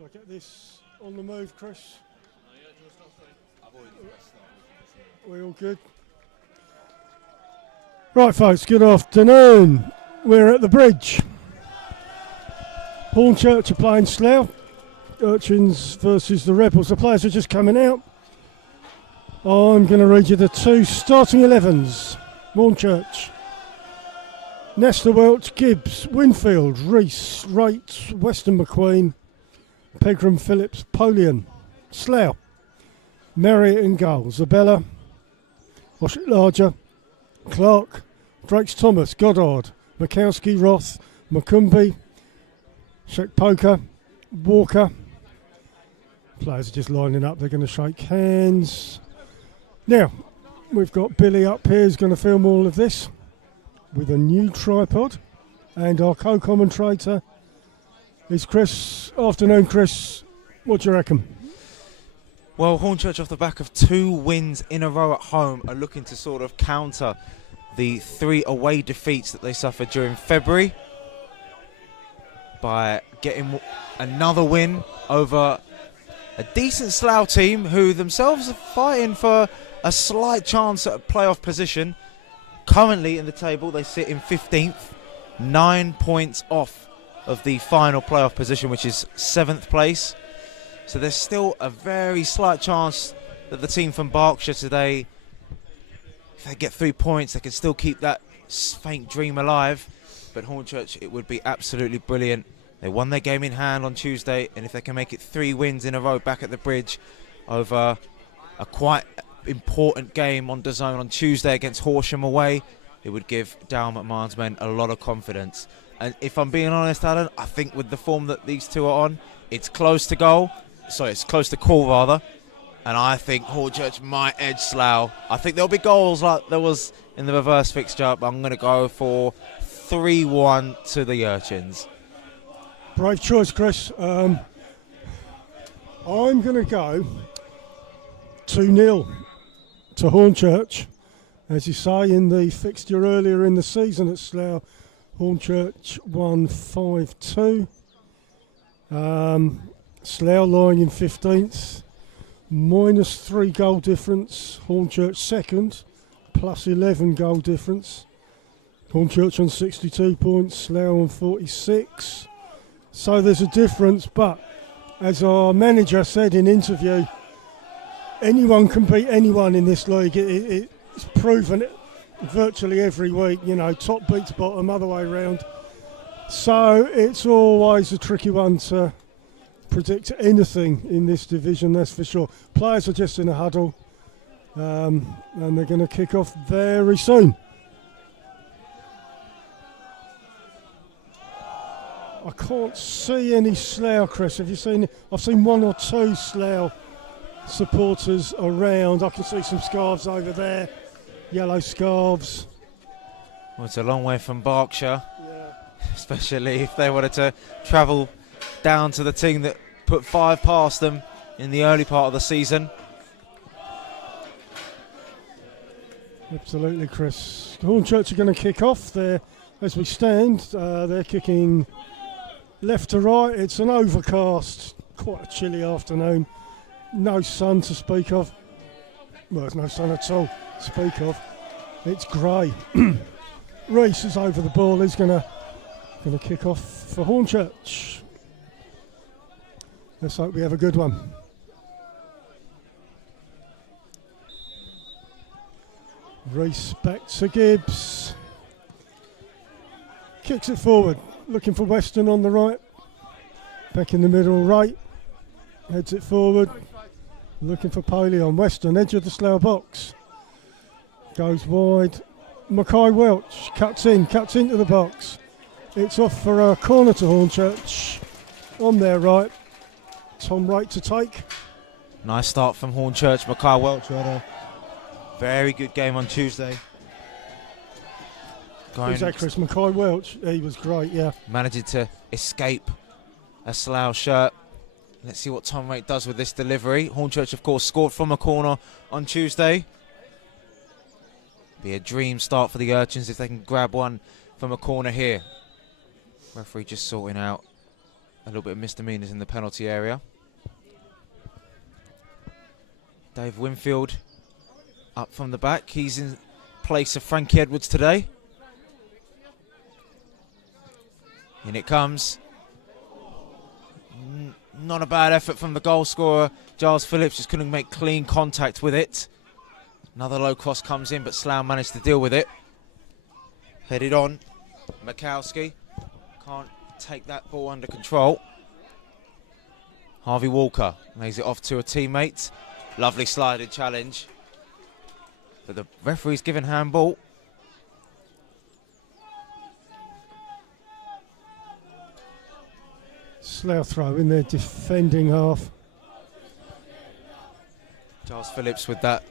Shall I get this on the move, Chris? We all good? Right, folks, good afternoon. We're at the bridge. Hornchurch are playing Slough. Urchins versus the Rebels. The players are just coming out. I'm going to read you the two starting 11s. Hornchurch. Nestor Welch, Gibbs, Winfield, Rees, Rates, Weston McQueen, Pegram, Phillips, Polian. Slough. Marriott in goal. Zabella, Oshit Larger, Clark, Drakes Thomas, Goddard, Mikowski, Roth, Makumbi, Shekpoka, Walker. Players are just lining up, they're going to shake hands. Now, we've got Billy up here who's going to film all of this with a new tripod. And our co-commentator is Chris. Afternoon, Chris. What do you reckon? Well, Hornchurch, off the back of 2 wins in a row at home, are looking to sort of counter the 3 away defeats that they suffered during February by getting another win over a decent Slough team who themselves are fighting for a slight chance at a playoff position. Currently in the table, they sit in 15th, 9 points off of the final playoff position, which is 7th place. So there's still a very slight chance that the team from Berkshire today, if they get 3 points, they can still keep that faint dream alive. But Hornchurch, it would be absolutely brilliant. They won their game in hand on Tuesday, and if they can make it 3 wins in a row back at the bridge over a quite important game on DAZN on Tuesday against Horsham away, it would give Darryl McMahon's men a lot of confidence. And if I'm being honest, Alan, I think with the form that these two are on, it's close to goal. Sorry, it's close to call, rather. And I think Hornchurch might edge Slough. I think there'll be goals like there was in the reverse fixture, but I'm going to go for 3-1 to the Urchins. Brave choice, Chris. I'm going to go 2-0 to Hornchurch. As you say, in the fixture earlier in the season at Slough, Hornchurch won 5-2. Slough lying in 15th, -3 goal difference. Hornchurch second, +11 goal difference. Hornchurch on 62 points, Slough on 46. So there's a difference, but as our manager said in interview, anyone can beat anyone in this league. It's proven it virtually every week, you know, top beats bottom, other way around. So it's always a tricky one to predict anything in this division, that's for sure. Players are just in a huddle, and they're going to kick off very soon. I can't see any Slough, Chris. Have you seen? I've seen 1 or 2 Slough supporters around. I can see some scarves over there, yellow scarves. Well, it's a long way from Berkshire, Yeah. especially if they wanted to travel down to the team that put 5 past them in the early part of the season. Absolutely, Chris. Hornchurch are going to kick off there as we stand. They're kicking left to right. It's an overcast, quite a chilly afternoon. No sun to speak of. Well, there's no sun at all to speak of. It's grey. Rees is over the ball. He's going to kick off for Hornchurch. Let's hope we have a good one. Rees back to Gibbs. Kicks it forward. Looking for Weston on the right. Back in the middle right. Heads it forward. Looking for Polion. Weston, edge of the Slough box. Goes wide. Mackay Welch cuts into the box. It's off for a corner to Hornchurch. On their right. Tom Wright to take. Nice start from Hornchurch. Mackay Welch had a very good game on Tuesday. Who's that, Chris? Mackay Welch? He was great, yeah. Managing to escape a Slough shirt. Let's see what Tom Wright does with this delivery. Hornchurch, of course, scored from a corner on Tuesday. Be a dream start for the Urchins if they can grab one from a corner here. Referee just sorting out a little bit of misdemeanors in the penalty area. Dave Winfield up from the back. He's in place of Frankie Edwards today. In it comes. Not a bad effort from the goal scorer. Giles Phillips just couldn't make clean contact with it. Another low cross comes in, but Slough managed to deal with it. Headed on. Mikowski can't take that ball under control. Harvey Walker lays it off to a teammate. Lovely sliding challenge. But the referee's given handball. Slough throw in their defending half. Giles Phillips with that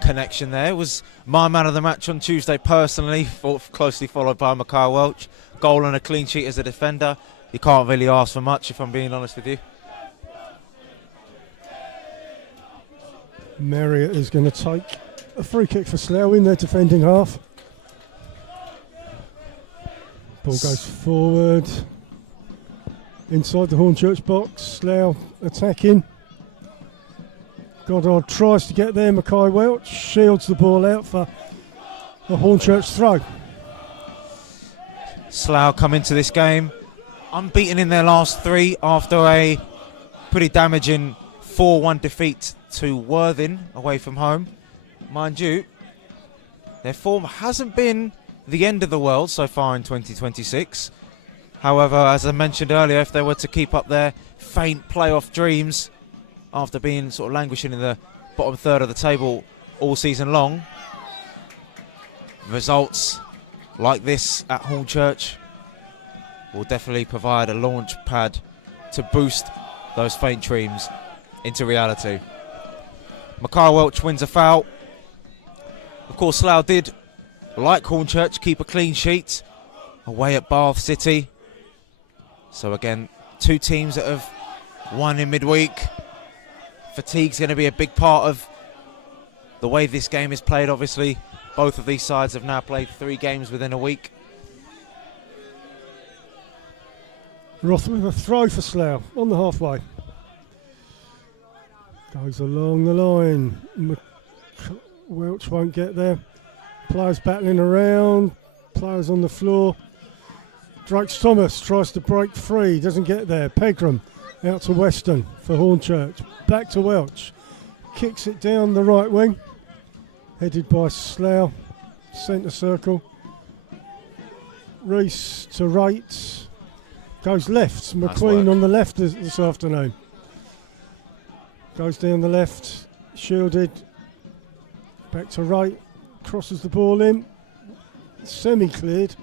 connection there. Was my man of the match on Tuesday personally, closely followed by Mackay Welch. Goal and a clean sheet as a defender. You can't really ask for much, if I'm being honest with you. Marriott is going to take a free kick for Slough in their defending half. Ball goes forward. Inside the Hornchurch box, Slough attacking. Goddard tries to get there, Mackay Welch shields the ball out for a Hornchurch throw. Slough come into this game unbeaten in their last three after a pretty damaging 4-1 defeat to Worthing away from home. Mind you, their form hasn't been the end of the world so far in 2026. However, as I mentioned earlier, if they were to keep up their faint playoff dreams after being sort of languishing in the bottom third of the table all season long, results like this at Hornchurch will definitely provide a launch pad to boost those faint dreams into reality. Mackay Welch wins a foul. Of course, Slough did, like Hornchurch, keep a clean sheet away at Bath City. So again, two teams that have won in midweek. Fatigue's going to be a big part of the way this game is played, obviously. Both of these sides have now played 3 games within a week. Roth with a throw for Slough on the halfway. Goes along the line. Welch won't get there. Players battling around. Players on the floor. Drakes Thomas tries to break free, doesn't get there. Pegram out to Weston for Hornchurch. Back to Welch. Kicks it down the right wing. Headed by Slough. Centre circle. Reese to right. Goes left. McQueen on the left this afternoon. Goes down the left. Shielded. Back to right. Crosses the ball in. Semi-cleared.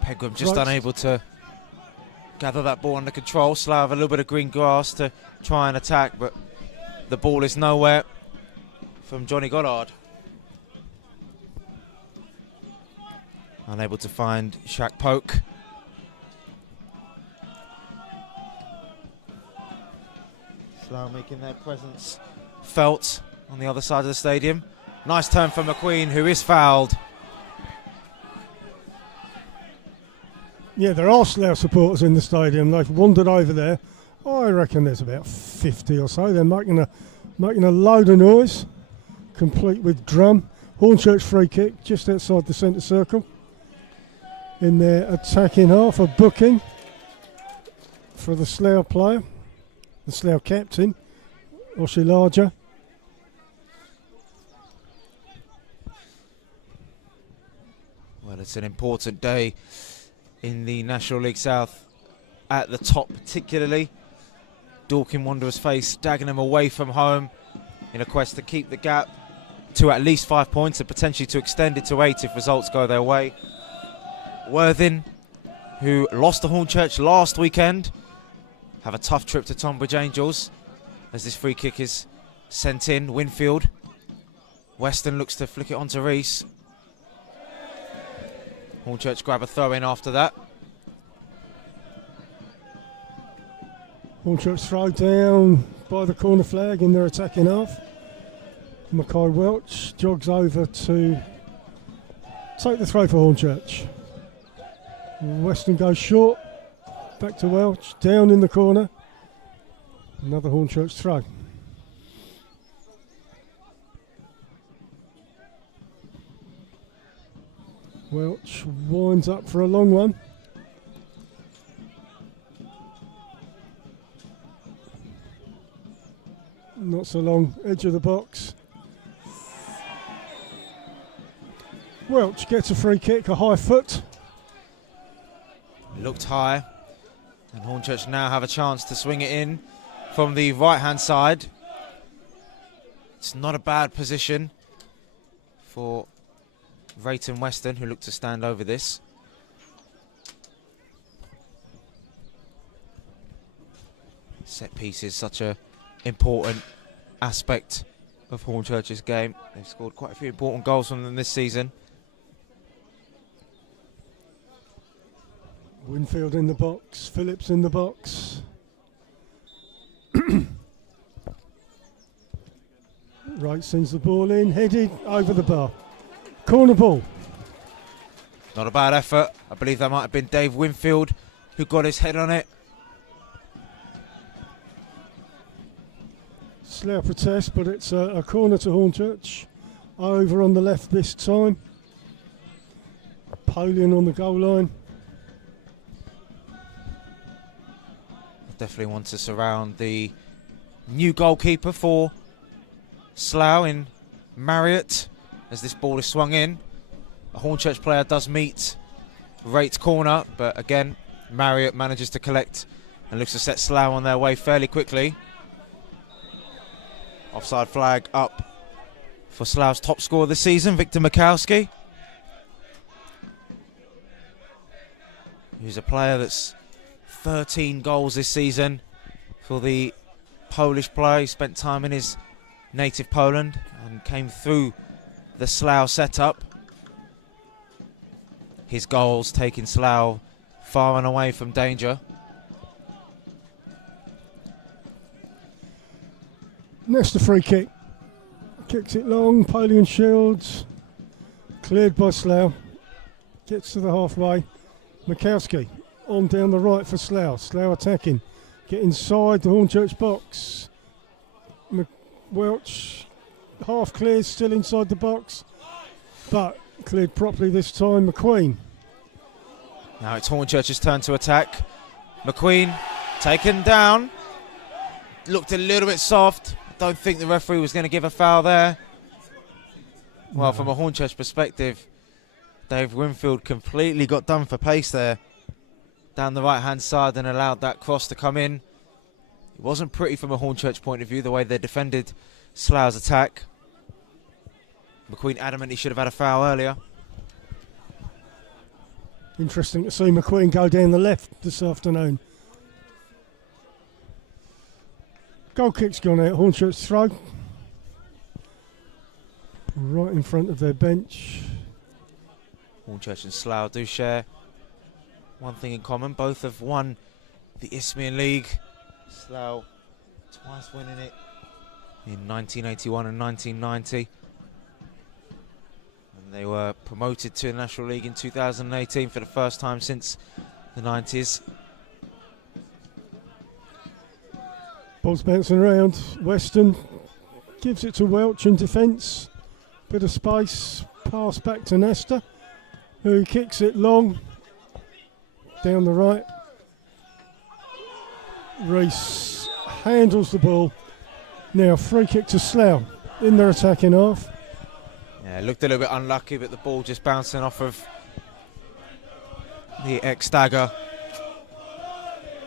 Pegram just unable to gather that ball under control. Slough have a little bit of green grass to try and attack, but the ball is nowhere from Johnny Goddard. Unable to find Shaq Poke. Slough making their presence felt on the other side of the stadium. Nice turn for McQueen, who is fouled. Yeah, there are Slough supporters in the stadium. They've wandered over there. I reckon there's about 50 or so. They're making a load of noise, complete with drum. Hornchurch free kick just outside the centre circle. In their attacking half, a booking for the Slough player, the Slough captain, Oshilaja. Well, it's an important day in the National League South at the top particularly. Dorking Wanderers face Dagenham away from home in a quest to keep the gap to at least 5 points and potentially to extend it to 8 if results go their way. Worthing, who lost to Hornchurch last weekend, have a tough trip to Tonbridge Angels as this free kick is sent in. Winfield. Weston looks to flick it onto Reese. Hornchurch grab a throw in after that. Hornchurch throw down by the corner flag in their attacking half. Mackay Welch jogs over to take the throw for Hornchurch. Weston goes short. back to Welch, down in the corner. Another Hornchurch throw. Welch winds up for a long one. Not so long, edge of the box. Welch gets a free kick, a high foot. Looked high, and Hornchurch now have a chance to swing it in from the right-hand side. It's not a bad position for Rayton Weston, who look to stand over this. Set piece is such a important aspect of Hornchurch's game. They've scored quite a few important goals from them this season. Winfield in the box, Phillips in the box. Right sends the ball in, headed over the bar. Corner ball. Not a bad effort. I believe that might have been Dave Winfield who got his head on it. Slough protest, but it's a corner to Hornchurch. Over on the left this time. Polian on the goal line. Definitely want to surround the new goalkeeper for Slough in Marriott as this ball is swung in. A Hornchurch player does meet Rate's corner, but again, Marriott manages to collect and looks to set Slough on their way fairly quickly. Offside flag up for Slough's top scorer this season, Victor Mikowski, who's a player that's 13 goals this season for the Polish player. He spent time in his native Poland and came through the Slough setup. His goals taking Slough far and away from danger. Nesta free kick. Kicks it long, Polian shields. Cleared by Slough. Gets to the halfway. Mikowski on down the right for Slough. Slough attacking. Get inside the Hornchurch box. Welch half cleared, still inside the box, but cleared properly this time. McQueen. Now it's Hornchurch's turn to attack. McQueen taken down. Looked a little bit soft. Don't think the referee was going to give a foul there. Well, from a Hornchurch perspective, Dave Winfield completely got done for pace there down the right-hand side and allowed that cross to come in. It wasn't pretty from a Hornchurch point of view, the way they defended Slough's attack. McQueen adamant he should have had a foul earlier. Interesting to see McQueen go down the left this afternoon. Goal kick's gone out, Hornchurch throw. Right in front of their bench. Hornchurch and Slough do share one thing in common. Both have won the Isthmian League. Slough twice winning it in 1981 and 1990. And they were promoted to the National League in 2018 for the first time since the 90s. Ball's bouncing around. Weston gives it to Welch in defence. Bit of space. Pass back to Nesta, who kicks it long down the right. Reese handles the ball. Now free kick to Slough in their attacking half. Yeah, looked a little bit unlucky, but the ball just bouncing off of the ex-stagger.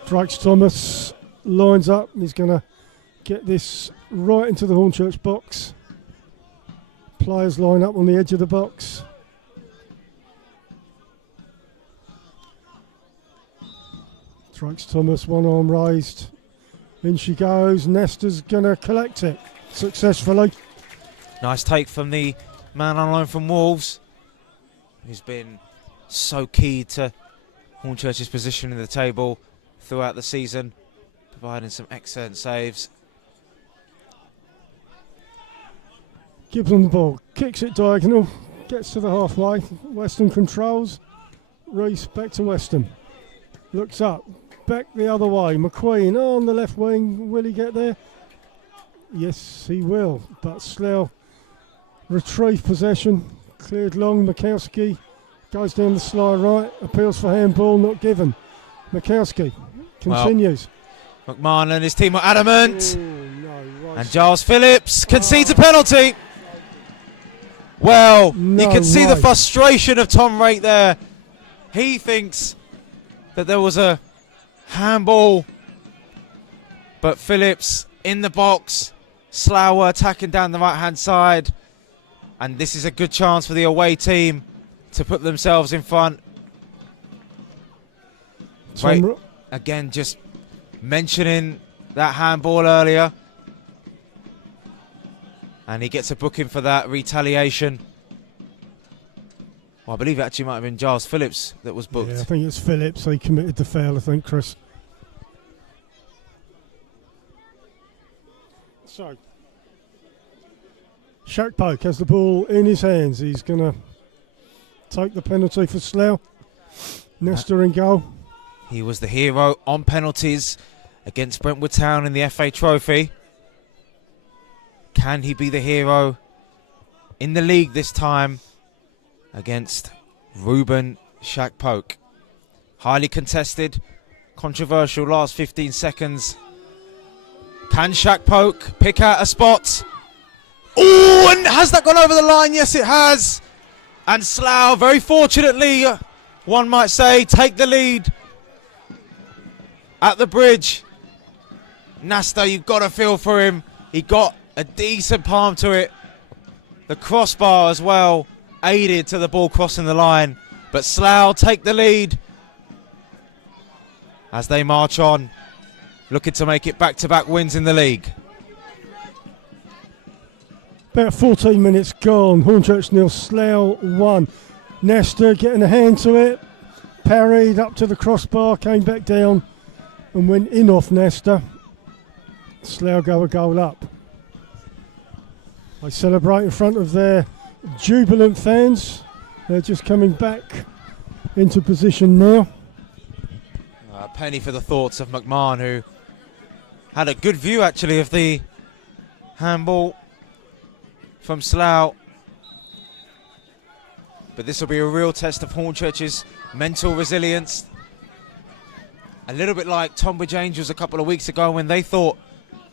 Drakes Thomas lines up. He's going to get this right into the Hornchurch box. Players line up on the edge of the box. Drakes Thomas, one arm raised. In she goes. Nesta's going to collect it successfully. Nice take from the man on loan from Wolves, who's been so key to Hornchurch's position in the table throughout the season, providing some excellent saves. Gibbs on the ball, kicks it diagonal, gets to the halfway. Weston controls. Reese back to Weston. Looks up, back the other way. McQueen on the left wing. Will he get there? Yes, he will. But Slough retrieve possession. Cleared long. Mikowski goes down the slide right. Appeals for handball, not given. Mikowski continues. Well, McMahon and his team are adamant. No, and Giles Phillips concedes a penalty. Well, you can see the frustration of Tom Raitt there. He thinks that there was a handball, but Phillips in the box. Slough were attacking down the right-hand side, and this is a good chance for the away team to put themselves in front. Raitt, again, just mentioning that handball earlier. And he gets a booking for that retaliation. Well, I believe it actually might have been Giles Phillips that was booked. Yeah, I think it's Phillips. He committed the foul, I think, Chris. So, Shaq Poke has the ball in his hands. He's going to take the penalty for Slough. Nestor in goal. He was the hero on penalties against Brentwood Town in the FA Trophy. Can he be the hero in the league this time against Ruben Shaq Poke? Highly contested, controversial last 15 seconds. Can Shaq Poke pick out a spot? Oh, and has that gone over the line? Yes, it has. And Slough, very fortunately, one might say, take the lead at the bridge. Nasta, you've got to feel for him. He got a decent palm to it. The crossbar as well aided to the ball crossing the line. But Slough take the lead as they march on, looking to make it back-to-back wins in the league. About 14 minutes gone. Hornchurch 0, Slough 1. Nestor getting a hand to it. Parried up to the crossbar, came back down and went in off Nestor. Slough go a goal up. They celebrate in front of their jubilant fans. They're just coming back into position now. A penny for the thoughts of McMahon, who had a good view actually of the handball from Slough. But this will be a real test of Hornchurch's mental resilience. A little bit like Tonbridge Angels a couple of weeks ago when they thought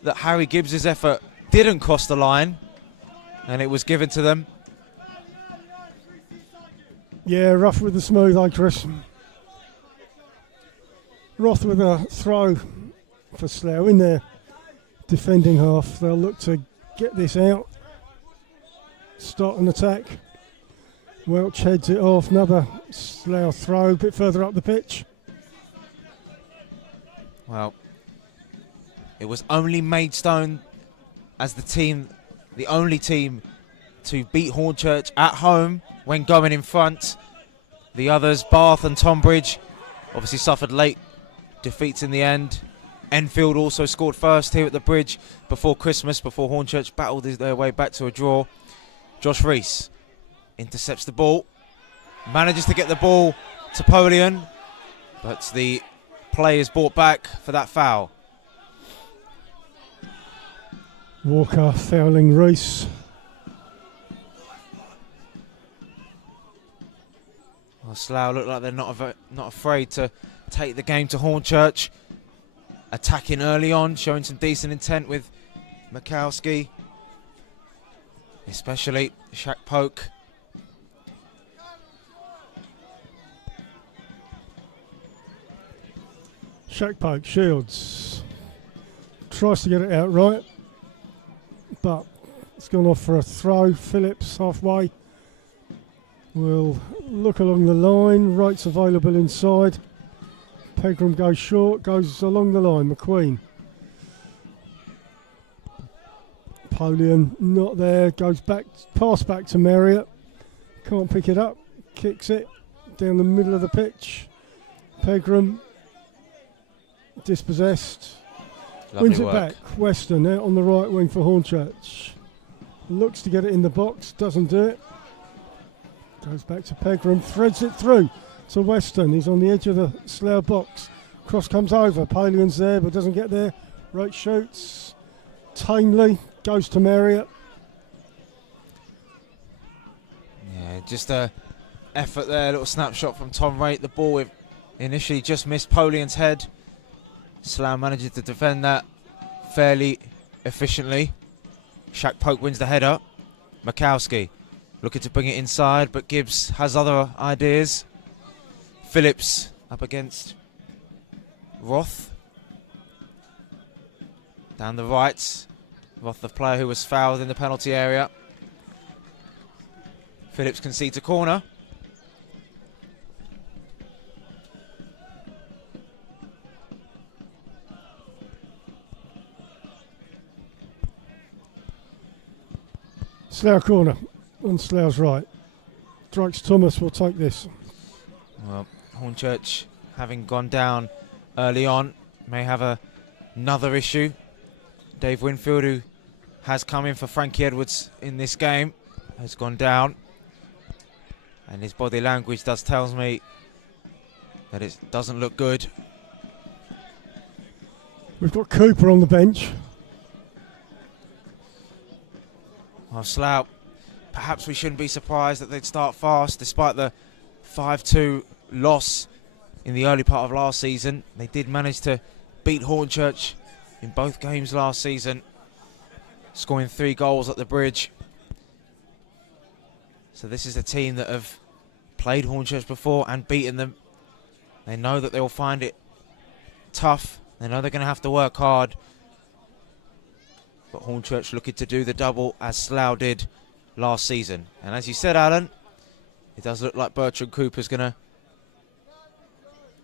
that Harry Gibbs' effort didn't cross the line and it was given to them. Yeah, rough with the smooth, Chris. Roth with a throw for Slough in their defending half. They'll look to get this out. Start an attack. Welch heads it off. Another Slough throw a bit further up the pitch. Well, it was only Maidstone as the only team to beat Hornchurch at home when going in front. The others, Bath and Tonbridge, obviously suffered late defeats in the end. Enfield also scored first here at the bridge before Christmas, before Hornchurch battled their way back to a draw. Josh Rees intercepts the ball, manages to get the ball to Polian, but the play is brought back for that foul. Walker fouling Rees. Well, Slough look like they're not afraid to take the game to Hornchurch. Attacking early on, showing some decent intent with Mikowski, especially Shaq Poke. Shaq Poke, Shields. Tries to get it out right, but it's gone off for a throw. Phillips halfway. Will look along the line. Wright's available inside. Pegram goes short, goes along the line. McQueen. Polian not there, goes back, pass back to Marriott. Can't pick it up, kicks it down the middle of the pitch. Pegram dispossessed. Lovely Wins it work. back. Weston out on the right wing for Hornchurch. Looks to get it in the box, doesn't do it. Goes back to Pegram, threads it through to Weston. He's on the edge of the Slough box. Cross comes over. Palian's there but doesn't get there. Wright shoots. Tamely goes to Marriott. Yeah, just a effort there. Little snapshot from Tom Raitt. The ball with initially just missed Polian's head. Slough manages to defend that fairly efficiently. Shaq Pope wins the header. Makowski looking to bring it inside, but Gibbs has other ideas. Phillips up against Roth. Down the right. Roth, the player who was fouled in the penalty area. Phillips concedes a corner. Slough corner on Slough's right. Drakes Thomas will take this. Well, Hornchurch, having gone down early on, may have another issue. Dave Winfield, who has come in for Frankie Edwards in this game, has gone down. And his body language tells me that it doesn't look good. We've got Cooper on the bench. Well, Slough, perhaps we shouldn't be surprised that they'd start fast, despite the 5-2 loss in the early part of last season. They did manage to beat Hornchurch in both games last season, scoring 3 goals at the Bridge. So this is a team that have played Hornchurch before and beaten them. They know that they'll find it tough. They know they're going to have to work hard. But Hornchurch looking to do the double as Slough did last season. And as you said, Alan, it does look like Bertrand Cooper's going to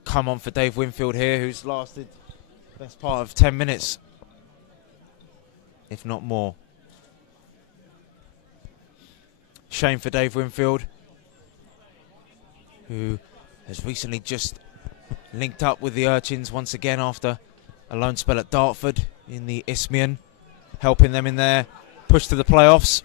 come on for Dave Winfield here, who's lasted the best part of 10 minutes, if not more. Shame for Dave Winfield, who has recently just linked up with the Urchins once again after a loan spell at Dartford in the Isthmian, helping them in their push to the playoffs.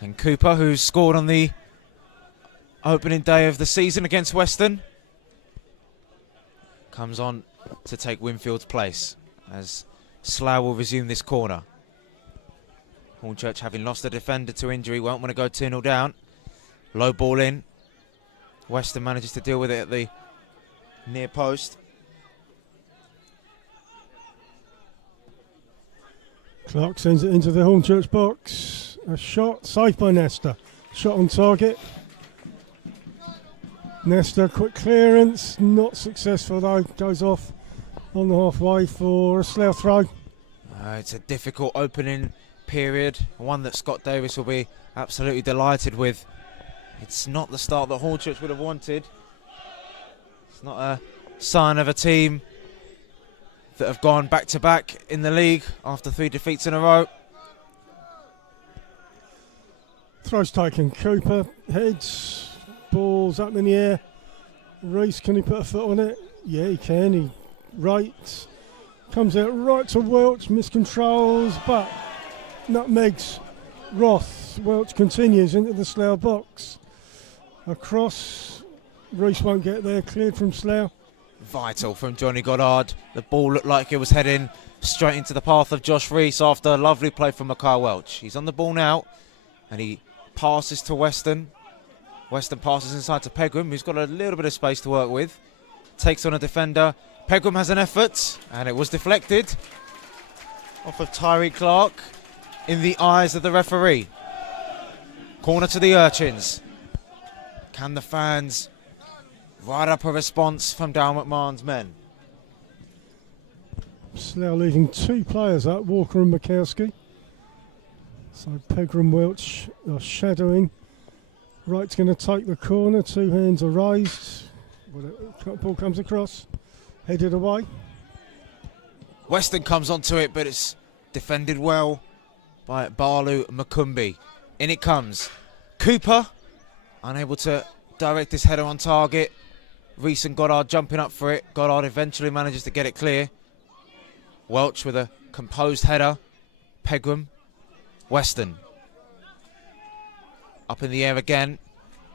And Cooper, who's scored on the opening day of the season against Western, comes on to take Winfield's place as Slough will resume this corner. Hornchurch, having lost a defender to injury, won't want to go 2-0 down. Low ball in. Western manages to deal with it at the near post. Clark sends it into the Hornchurch box. A shot, saved by Nesta. Shot on target. Nesta, quick clearance, not successful though. Goes off on the halfway for a Slough throw. It's a difficult opening period, one that Scott Davis will be absolutely delighted with. It's not the start that Hornchurch would have wanted. It's not a sign of a team that have gone back-to-back in the league after 3 defeats in a row. Throw's taken. Cooper heads, balls up in the air. Reese, can he put a foot on it? Yeah, he can. He right comes out right to Welch, miscontrols, but nutmegs Roth. Welch continues into the Slough box. Across, Reese won't get there. Cleared from Slough. Vital from Johnny Goddard. The ball looked like it was heading straight into the path of Josh Reese after a lovely play from Mackay Welch. He's on the ball now, and he passes to Weston. Weston passes inside to Pegram, who's got a little bit of space to work with. Takes on a defender. Pegram has an effort, and it was deflected off of Tyree Clark in the eyes of the referee. Corner to the Urchins. Can the fans write up a response from Down McMahon's men? Slough leaving 2 players up, Walker and Makowski. So Pegram Welch are shadowing. Wright's going to take the corner. 2 hands are raised. Ball comes across. Headed away. Weston comes onto it, but it's defended well by Barlu Makumbi. In it comes. Cooper, unable to direct his header on target. Reese and Goddard jumping up for it. Goddard eventually manages to get it clear. Welch with a composed header. Pegram. Weston. Up in the air again.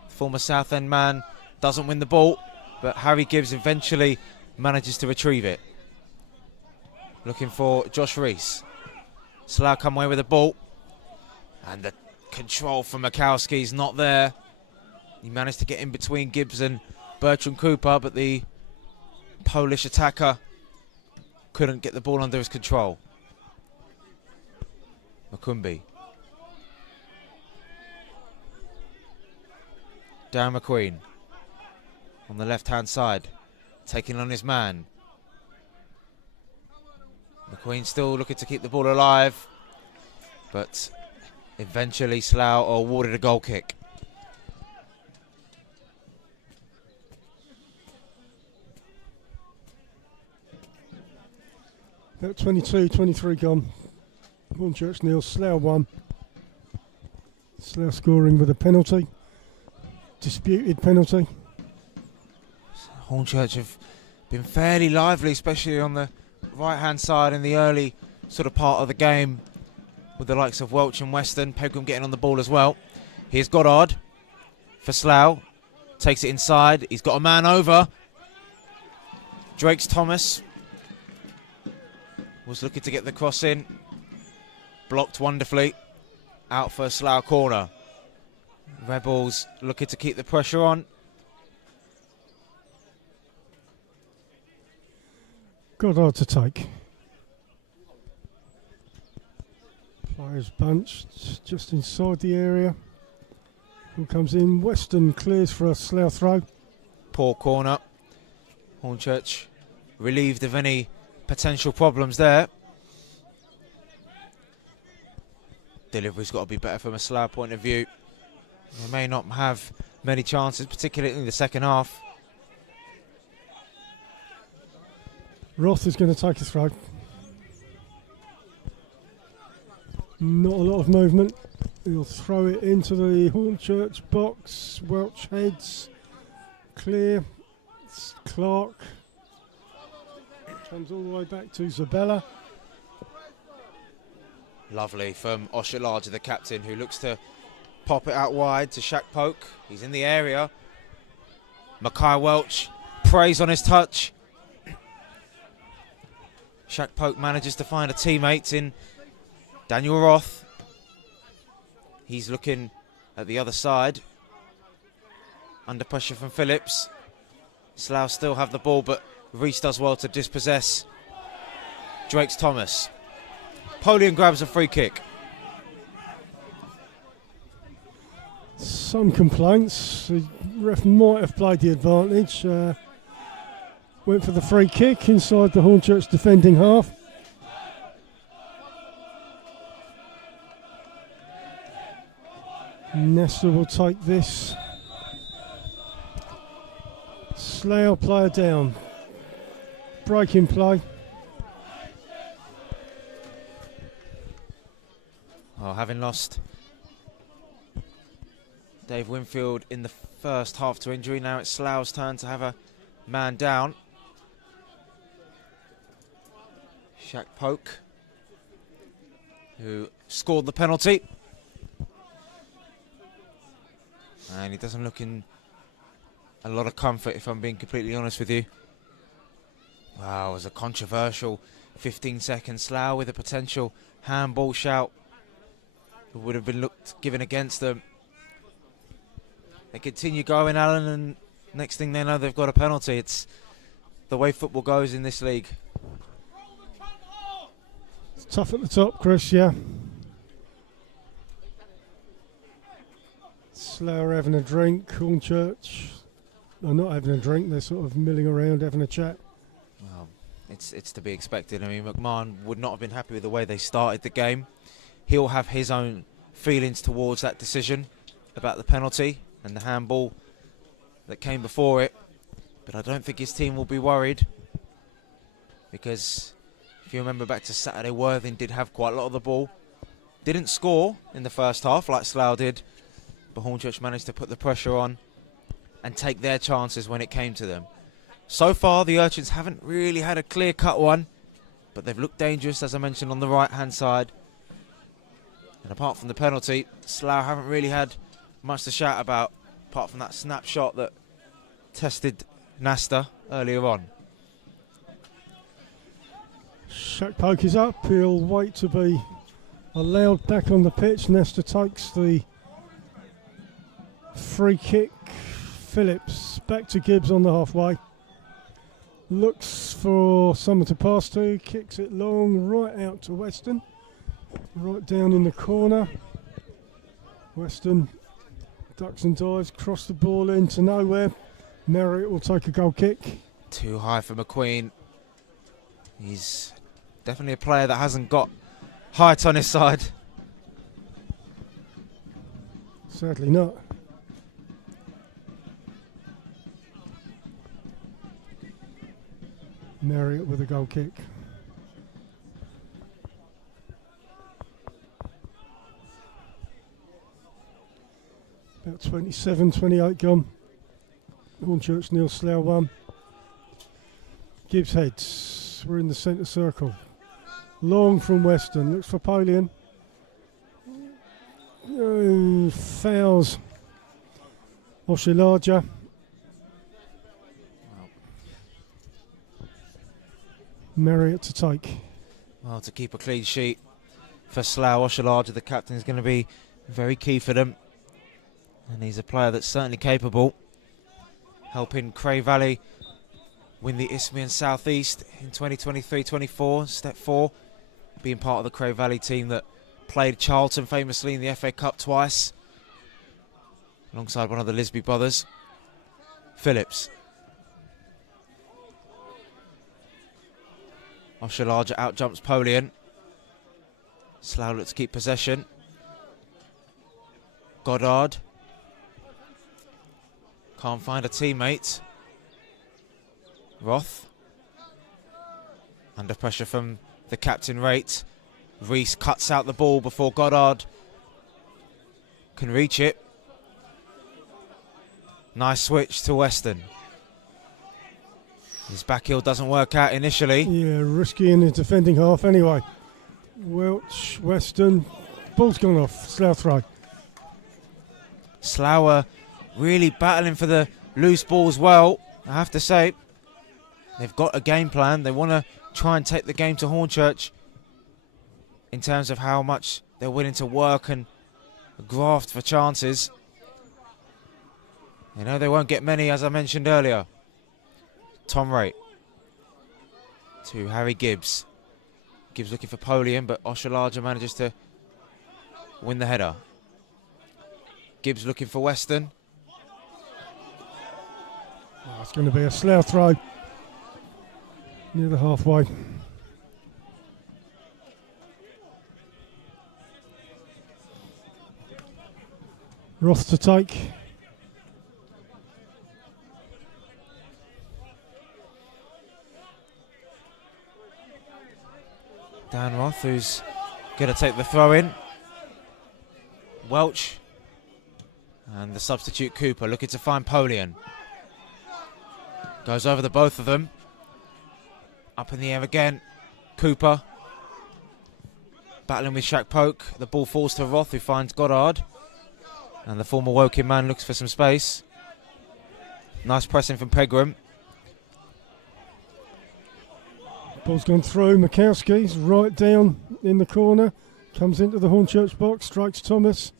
Former Southend man doesn't win the ball, but Harry Gibbs eventually manages to retrieve it. Looking for Josh Reese. Slough come away with the ball. And the control from Mikowski's not there. He managed to get in between Gibbs and Bertrand Cooper, but the Polish attacker couldn't get the ball under his control. Makumbi. Darren McQueen on the left-hand side, taking on his man. McQueen still looking to keep the ball alive, but eventually Slough are awarded a goal kick. About 22-23 gone. Hornchurch 0, Slough 1. Slough scoring with a penalty. Disputed penalty. Hornchurch have been fairly lively, especially on the right-hand side in the early sort of part of the game, with the likes of Welch and Weston. Pegram getting on the ball as well. Here's Goddard for Slough. Takes it inside. He's got a man over. Drakes Thomas was looking to get the cross in. Blocked wonderfully. Out for a Slough corner. Rebels looking to keep the pressure on. Goddard to take. Players bunched just inside the area. Who comes in? Weston clears for a Slough throw. Poor corner. Hornchurch relieved of any potential problems there. Delivery's got to be better from a Slough point of view. They may not have many chances, particularly in the second half. Roth is going to take a throw. Not a lot of movement. He'll throw it into the Hornchurch box. Welch heads. Clear. It's Clark. Comes all the way back to Zabella. Lovely from Oshilaja, the captain, who looks to pop it out wide to Shaq Polk. He's in the area. Mackay Welch preys on his touch. Shaq Polk manages to find a teammate in Daniel Roth. He's looking at the other side. Under pressure from Phillips. Slough still have the ball, but Reese does well to dispossess. Drakes Thomas. Polian grabs a free kick. Some complaints. The ref might have played the advantage. Went for the free kick inside the Hornchurch defending half. Nestor will take this. Slough player down. Breaking play. Well, having lost Dave Winfield in the first half to injury, now it's Slough's turn to have a man down. Shaq Polk, who scored the penalty. And he doesn't look in a lot of comfort, if I'm being completely honest with you. Wow, it was a controversial 15 seconds. Slough with a potential handball shout. It would have been given against them. They continue going, Alan, and next thing they know, they've got a penalty. It's the way football goes in this league. It's tough at the top, Chris, yeah. Slough are having a drink. Hornchurch are not having a drink. They're sort of milling around, having a chat. Well, it's to be expected. I mean, McMahon would not have been happy with the way they started the game. He'll have his own feelings towards that decision about the penalty and the handball that came before it. But I don't think his team will be worried, because if you remember back to Saturday, Worthing did have quite a lot of the ball. Didn't score in the first half like Slough did, but Hornchurch managed to put the pressure on and take their chances when it came to them. So far, the Urchins haven't really had a clear-cut one, but they've looked dangerous, as I mentioned, on the right-hand side. And apart from the penalty, Slough haven't really had much to shout about, apart from that snapshot that tested Nasta earlier on. Shaq Poke is up. He'll wait to be allowed back on the pitch. Nesta takes the free kick. Phillips back to Gibbs on the halfway. Looks for someone to pass to. Kicks it long, right out to Weston. Right down in the corner. Weston ducks and dives, cross the ball into nowhere. Marriott will take a goal kick. Too high for McQueen. He's definitely a player that hasn't got height on his side. Sadly not. Marriott with a goal kick. About 27, 28 gone. Hornchurch 0, Slough 1. Gibbs heads. We're in the centre circle. Long from Weston. Looks for Polian. Fouls. Oshilaja. Marriott to take. Well, to keep a clean sheet for Slough, Oshilaja, the captain, is going to be very key for them. And he's a player that's certainly capable, helping Cray Valley win the Isthmian South East in 2023-24, step 4, being part of the Cray Valley team that played Charlton famously in the FA Cup twice, alongside one of the Lisby brothers. Phillips. Oshilaja out jumps Polian. Slough look to keep possession. Goddard. Can't find a teammate. Roth. Under pressure from the captain, Rate. Reese cuts out the ball before Goddard can reach it. Nice switch to Weston. His back heel doesn't work out initially. Yeah, risky in the defending half anyway. Welch, Weston. Ball's gone off. Slough throw. Slough really battling for the loose balls well, I have to say. They've got a game plan. They want to try and take the game to Hornchurch in terms of how much they're willing to work and graft for chances. You know they won't get many, as I mentioned earlier. Tom Raitt to Harry Gibbs. Gibbs looking for Polian, but Oshilaja manages to win the header. Gibbs looking for Weston. Oh, it's going to be a Slough throw near the halfway. Roth to take. Dan Roth, who's going to take the throw in. Welch and the substitute Cooper looking to find Polian. Goes over the both of them. Up in the air again. Cooper battling with Shaq Poke. The ball falls to Roth, who finds Goddard. And the former Woking man looks for some space. Nice pressing from Pegram. Ball's gone through. Mikowski's right down in the corner. Comes into the Hornchurch box. Strikes Thomas.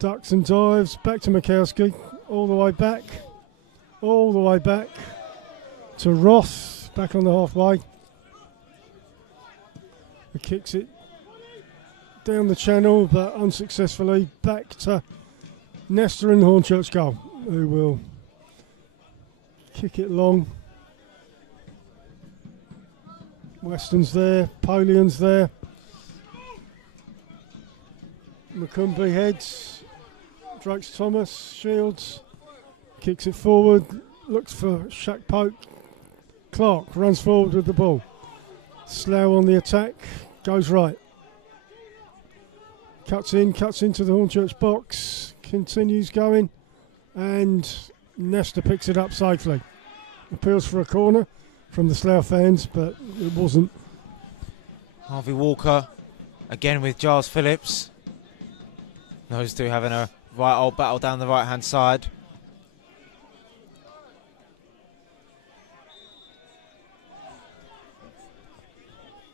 Ducks and dives. Back to Mikowski. All the way back. All the way back to Roth. Back on the halfway. He kicks it down the channel, but unsuccessfully. Back to Nestor in the Hornchurch goal, who will kick it long. Weston's there, Polian's there. Macumbi heads, Drakes Thomas, Shields, kicks it forward, looks for Shaq Poke. Clark runs forward with the ball. Slough on the attack, goes right. Cuts into the Hornchurch box, continues going, and Nestor picks it up safely. Appeals for a corner from the Slough fans, but it wasn't. Harvey Walker again with Giles Phillips. Those two having a right old battle down the right-hand side.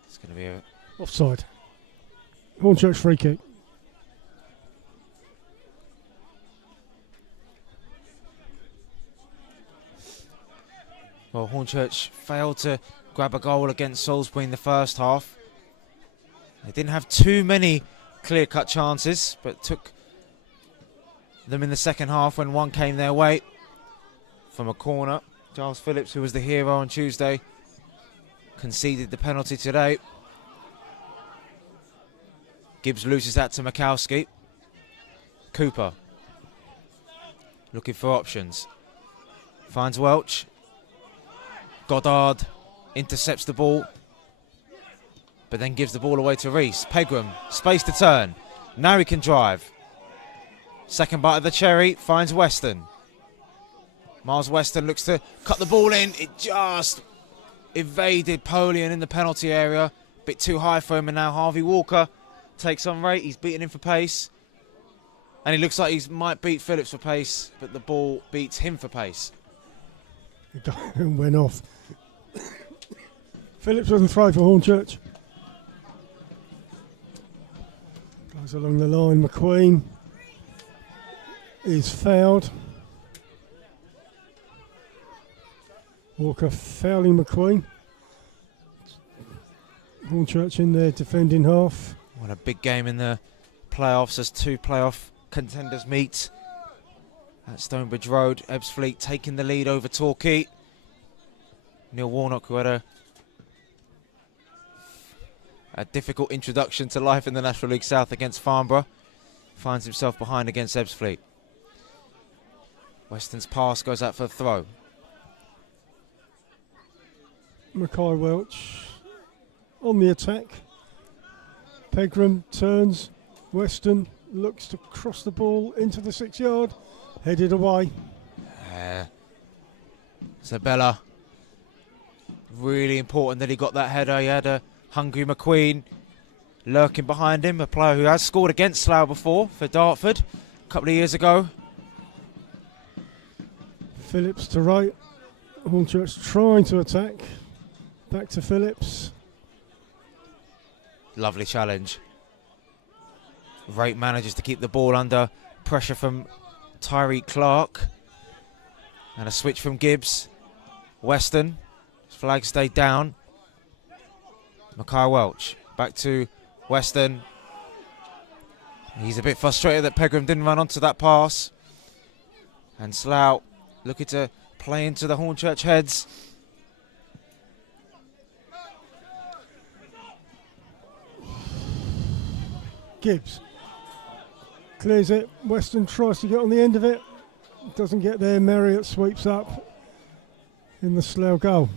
It's going to be a... Offside. Hornchurch free kick. Well, Hornchurch failed to grab a goal against Salisbury in the first half. They didn't have too many clear-cut chances, but took them in the second half when one came their way from a corner. Giles Phillips, who was the hero on Tuesday, conceded the penalty today. Gibbs loses that to Mikowski. Cooper looking for options. Finds Welch. Goddard intercepts the ball, but then gives the ball away to Reese. Pegram, space to turn. Now he can drive. Second bite of the cherry, finds Weston. Miles Weston looks to cut the ball in. It just evaded Polian in the penalty area. Bit too high for him, and now Harvey Walker takes on rate. He's beating him for pace. And he looks like he might beat Phillips for pace, but the ball beats him for pace. It went off. Phillips doesn't throw for Hornchurch. Goes along the line. McQueen is fouled. Walker fouling McQueen. Hornchurch in their defending half. What a big game in the playoffs as two playoff contenders meet at Stonebridge Road. Ebbsfleet taking the lead over Torquay. Neil Warnock, who had a difficult introduction to life in the National League South against Farnborough, finds himself behind against Ebbsfleet. Weston's pass goes out for a throw. Mackay Welch on the attack. Pegram turns. Weston looks to cross the ball into the 6 yard. Headed away. Sabella. Really important that he got that header. He had a hungry McQueen lurking behind him, a player who has scored against Slough before for Dartford a couple of years ago. Phillips to right. Hornchurch trying to attack. Back to Phillips. Lovely challenge. Wright manages to keep the ball under pressure from Tyreek Clark. And a switch from Gibbs. Weston. His flag stayed down. Mackay Welch. Back to Weston. He's a bit frustrated that Pegram didn't run onto that pass. And Slough looking to play into the Hornchurch heads. Gibbs clears it. Weston tries to get on the end of it. Doesn't get there. Marriott sweeps up in the Slough goal.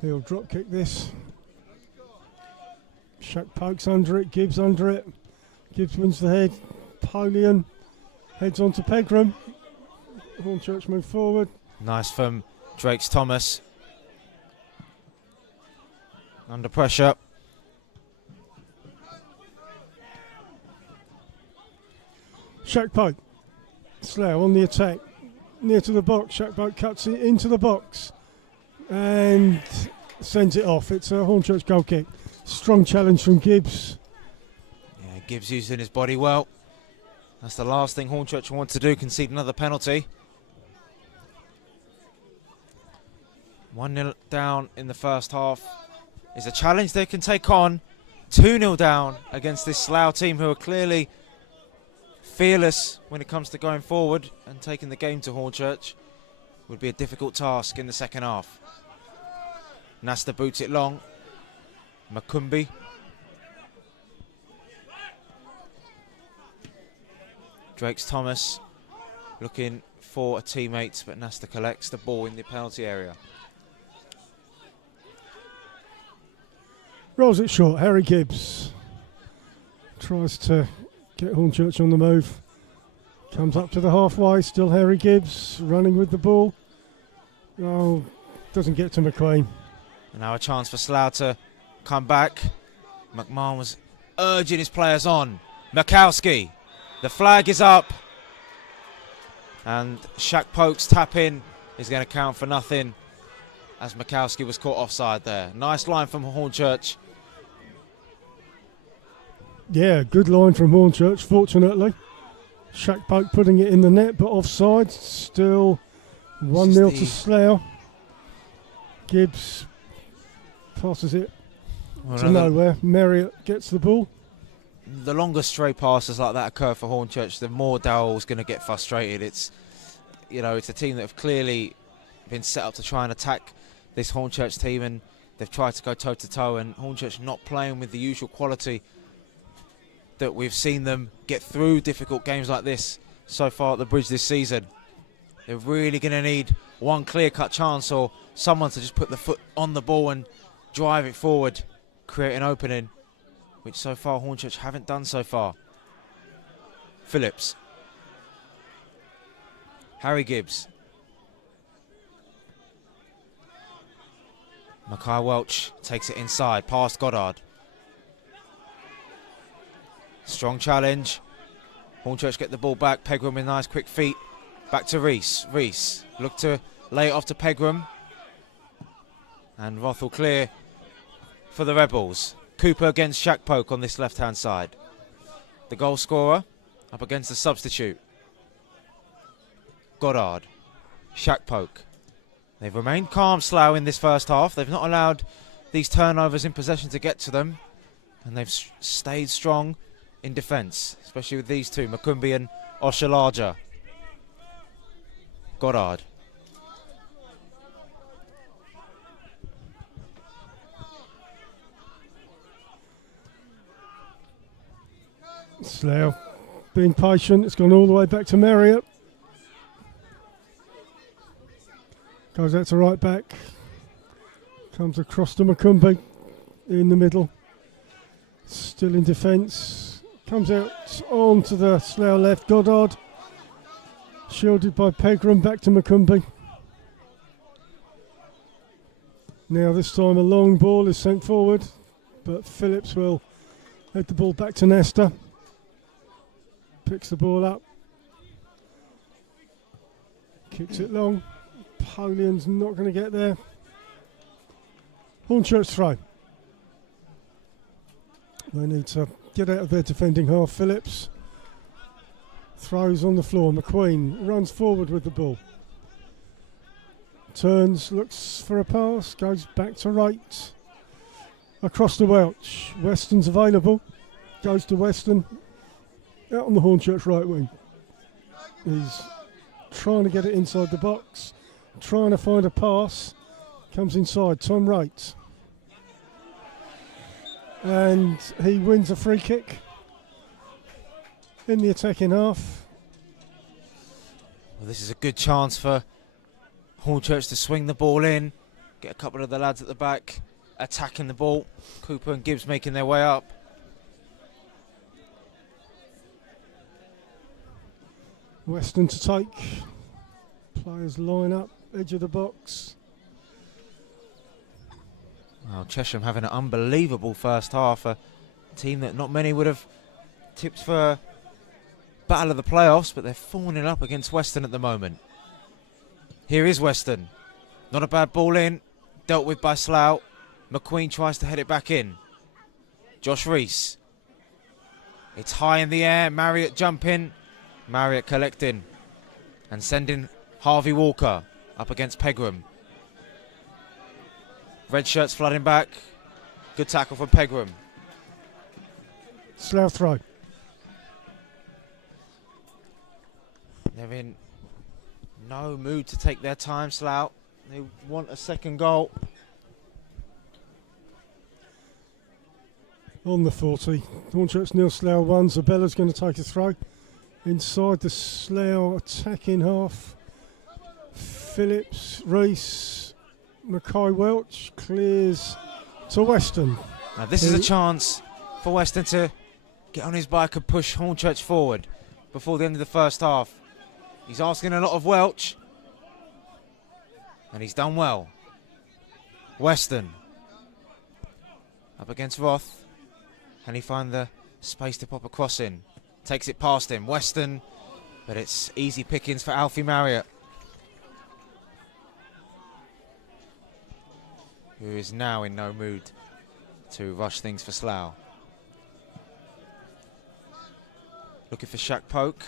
He'll drop kick this. Shuck pokes under it. Gibbs under it. Gibbs wins the head. Polian heads on to Pegram. Hornchurch move forward. Nice from Drakes Thomas. Under pressure. Shack Pope. Slough on the attack. Near to the box. Shack Pope cuts it into the box and sends it off. It's a Hornchurch goal kick. Strong challenge from Gibbs. Yeah, Gibbs using his body well. That's the last thing Hornchurch want to do, concede another penalty. 1-0 down in the first half is a challenge they can take on. 2-0 down against this Slough team who are clearly fearless when it comes to going forward, and taking the game to Hornchurch would be a difficult task in the second half. Nasta boots it long. Makumbi. Drakes Thomas looking for a teammate, but Nasta collects the ball in the penalty area. Rolls it short. Harry Gibbs tries to get Hornchurch on the move. Comes up to the halfway. Still Harry Gibbs running with the ball. Doesn't get to McQueen. And now a chance for Slough to come back. McMahon was urging his players on. Mikowski, the flag is up. And Shaq Polk's tap in is going to count for nothing as Mikowski was caught offside there. Nice line from Hornchurch. Yeah, good line from Hornchurch, fortunately. Shaq Poke putting it in the net, but offside. Still 1-0 to Slough. Gibbs passes it to nowhere. Marriott gets the ball. The longer stray passes like that occur for Hornchurch, the more Dowell's going to get frustrated. It's a team that have clearly been set up to try and attack this Hornchurch team, and they've tried to go toe-to-toe, and Hornchurch not playing with the usual quality that we've seen them get through difficult games like this so far at the Bridge this season. They're really going to need one clear-cut chance or someone to just put the foot on the ball and drive it forward, create an opening, which so far Hornchurch haven't done so far. Phillips. Harry Gibbs. Mackay Welch takes it inside, past Goddard. Strong challenge. Hornchurch get the ball back. Pegram with nice quick feet. Back to Rees. Rees look to lay it off to Pegram. And Rothel clear for the Rebels. Cooper against Shaq Poke on this left-hand side. The goal scorer up against the substitute. Goddard. Shaq Poke. They've remained calm, Slough, in this first half. They've not allowed these turnovers in possession to get to them. And they've stayed strong in defence, especially with these two, Makumbi and Oshalaja. Goddard. Slough being patient. It's gone all the way back to Marriott. Goes out to right back. Comes across to Makumbi in the middle. Still in defence. Comes out onto the Slough left. Goddard. Shielded by Pegram. Back to Makumbi. Now this time a long ball is sent forward. But Phillips will head the ball back to Nesta. Picks the ball up. Kicks it long. Napoleon's not going to get there. Hornchurch throw. They need to get out of their defending half. Phillips throws on the floor. McQueen runs forward with the ball. Turns, looks for a pass, goes back to right. Across to Welch. Weston's available. Goes to Weston. Out on the Hornchurch right wing. He's trying to get it inside the box. Trying to find a pass. Comes inside. Tom Wright. And he wins a free kick in the attacking half. Well, this is a good chance for Hornchurch to swing the ball in. Get a couple of the lads at the back attacking the ball. Cooper and Gibbs making their way up. Weston to take. Players line up, edge of the box. Well, Chesham having an unbelievable first half. A team that not many would have tipped for battle of the playoffs, but they're fawning up against Weston at the moment. Here is Weston. Not a bad ball in. Dealt with by Slough. McQueen tries to head it back in. Josh Rees. It's high in the air. Marriott jumping. Marriott collecting and sending Harvey Walker up against Pegram. Red shirts flooding back. Good tackle from Pegram. Slough throw. They're in no mood to take their time, Slough. They want a second goal. On the 40. Hornchurch 0, Slough 1. Zabella's going to take a throw. Inside the Slough attacking half. Phillips, Rees, Mackay Welch clears to Weston. Now this is a chance for Weston to get on his bike and push Hornchurch forward before the end of the first half. He's asking a lot of Welch, and he's done well. Weston up against Roth. Can he find the space to pop a cross in? Takes it past him. Weston, but it's easy pickings for Alfie Marriott, who is now in no mood to rush things for Slough. Looking for Shaq Poke.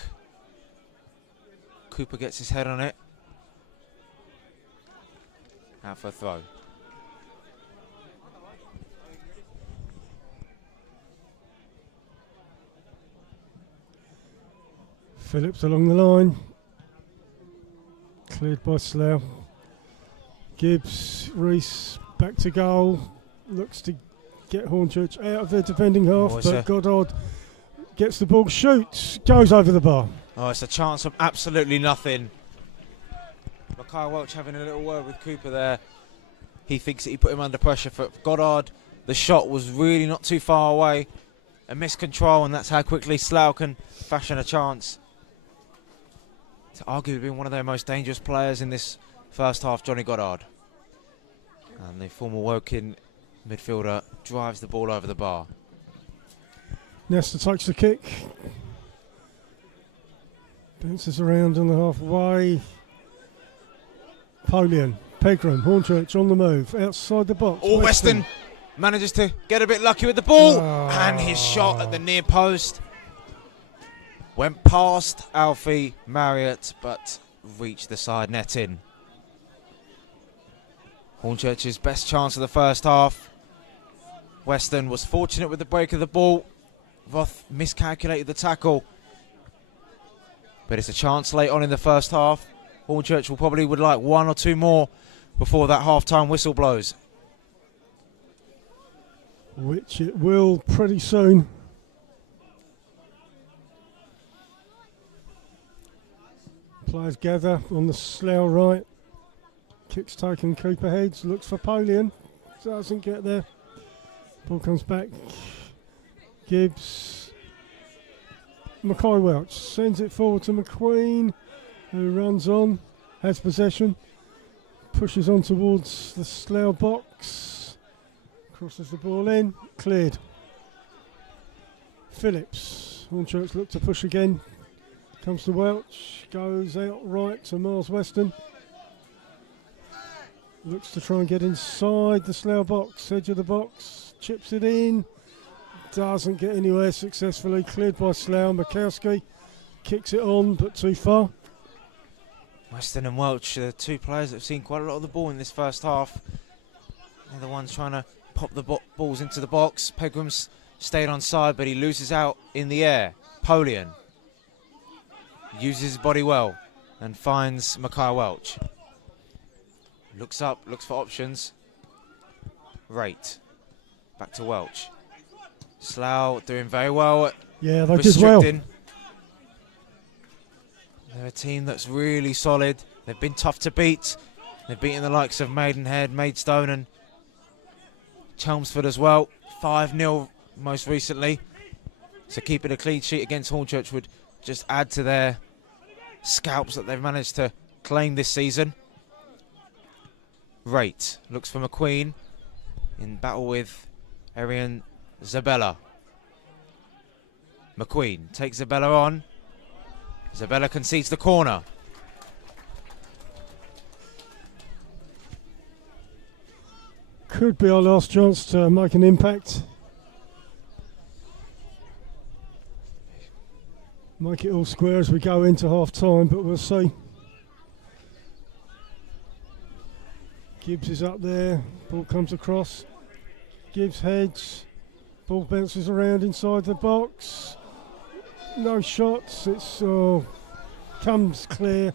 Cooper gets his head on it. Out for a throw. Phillips along the line. Cleared by Slough. Gibbs, Reese, back to goal. Looks to get Hornchurch out of their defending half, but Goddard gets the ball, shoots, goes over the bar. Oh, it's a chance of absolutely nothing. Mackay Welch having a little word with Cooper there. He thinks that he put him under pressure. For Goddard, the shot was really not too far away. A miscontrol, and that's how quickly Slough can fashion a chance. It's arguably been one of their most dangerous players in this first half, Johnny Goddard. And the former Woking midfielder drives the ball over the bar. Nesta takes the kick. Bounces around on the halfway. Polian, Pegram, Hornchurch on the move, outside the box. Oh, Weston manages to get a bit lucky with the ball. And his shot at the near post went past Alfie Marriott, but reached the side netting. Hornchurch's best chance of the first half. Weston was fortunate with the break of the ball. Roth miscalculated the tackle. But it's a chance late on in the first half. Hornchurch would like one or two more before that half-time whistle blows. Which it will pretty soon. Players gather on the Slough right. Kicks taken, Cooper heads, looks for Polian. Doesn't get there. Ball comes back. Gibbs. Mackay Welch sends it forward to McQueen, who runs on, has possession, pushes on towards the Slough box, crosses the ball in, cleared. Phillips, Hornchurch look to push again, comes to Welch, goes out right to Miles Weston, looks to try and get inside the Slough box, edge of the box, chips it in, doesn't get anywhere successfully, cleared by Slough. Mikowski kicks it on, but too far. Weston and Welch are the two players that have seen quite a lot of the ball in this first half. They're the ones trying to pop the balls into the box. Pegram's stayed on side, but he loses out in the air. Polian uses his body well and finds Mackay Welch. Looks up, looks for options. Right. Back to Welch. Slough doing very well at they did well. They're a team that's really solid. They've been tough to beat. They've beaten the likes of Maidenhead, Maidstone and Chelmsford as well. 5-0 most recently. So keeping a clean sheet against Hornchurch would just add to their scalps that they've managed to claim this season. Rate looks for McQueen in battle with Arian Zabella. McQueen takes Zabella on. Zabella concedes the corner. Could be our last chance to make an impact. Make it all square as we go into half time, but we'll see. Gibbs is up there, ball comes across. Gibbs heads, ball bounces around inside the box. No shots, it's comes clear.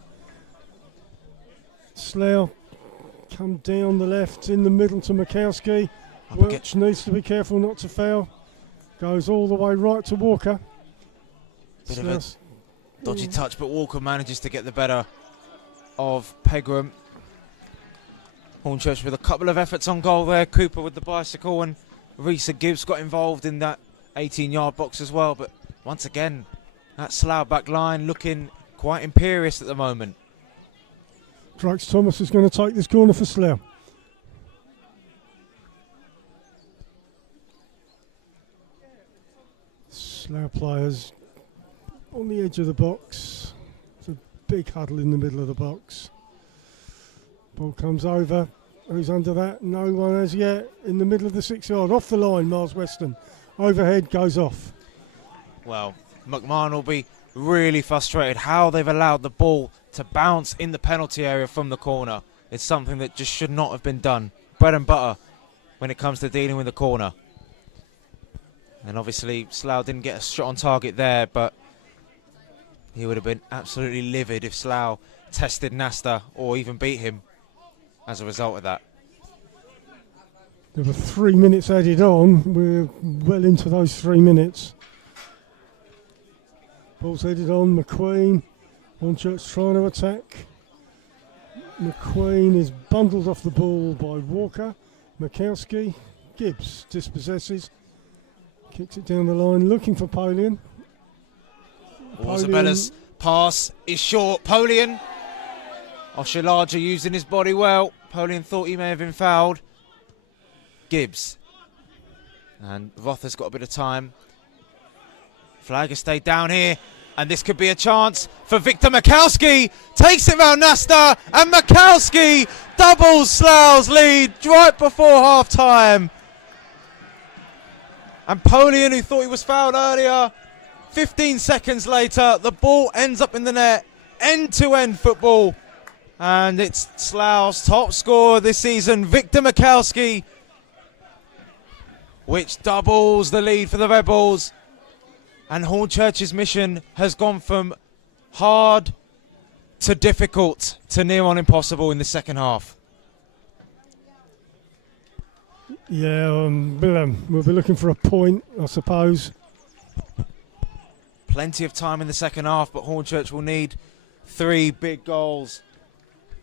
Slough come down the left in the middle to Mikowski. Welch needs to be careful not to foul. Goes all the way right to Walker. Bit of a dodgy touch, but Walker manages to get the better of Pegram. Hornchurch with a couple of efforts on goal there. Cooper with the bicycle, and Reese and Gibbs got involved in that 18-yard box as well. But once again, that Slough back line looking quite imperious at the moment. Drakes Thomas is going to take this corner for Slough. Slough players on the edge of the box. It's a big huddle in the middle of the box. Ball comes over. Who's under that? No one as yet. In the middle of the 6 yard. Off the line, Miles Weston. Overhead goes off. Well, McMahon will be really frustrated how they've allowed the ball to bounce in the penalty area from the corner. It's something that just should not have been done. Bread and butter when it comes to dealing with the corner. And obviously Slough didn't get a shot on target there, but he would have been absolutely livid if Slough tested Nasta or even beat him as a result of that. There were 3 minutes added on. We're well into those 3 minutes. Ball's headed on. McQueen. Hornchurch trying to attack. McQueen is bundled off the ball by Walker. Mikowski. Gibbs dispossesses. Kicks it down the line, looking for Polian. Zabella's pass is short. Polian. Oshilaja using his body well. Polian thought he may have been fouled. Gibbs. And Rother's got a bit of time. Flag has stayed down here. And this could be a chance for Victor Mikowski. Takes it round Nasta. And Mikowski doubles Slough's lead right before half time. And Polian, who thought he was fouled earlier, 15 seconds later, the ball ends up in the net. End-to-end football. And it's Slough's top scorer this season, Victor Mikowski, which doubles the lead for the Rebels. And Hornchurch's mission has gone from hard to difficult to near on impossible in the second half. Yeah, we'll be looking for a point, I suppose. Plenty of time in the second half, but Hornchurch will need 3 big goals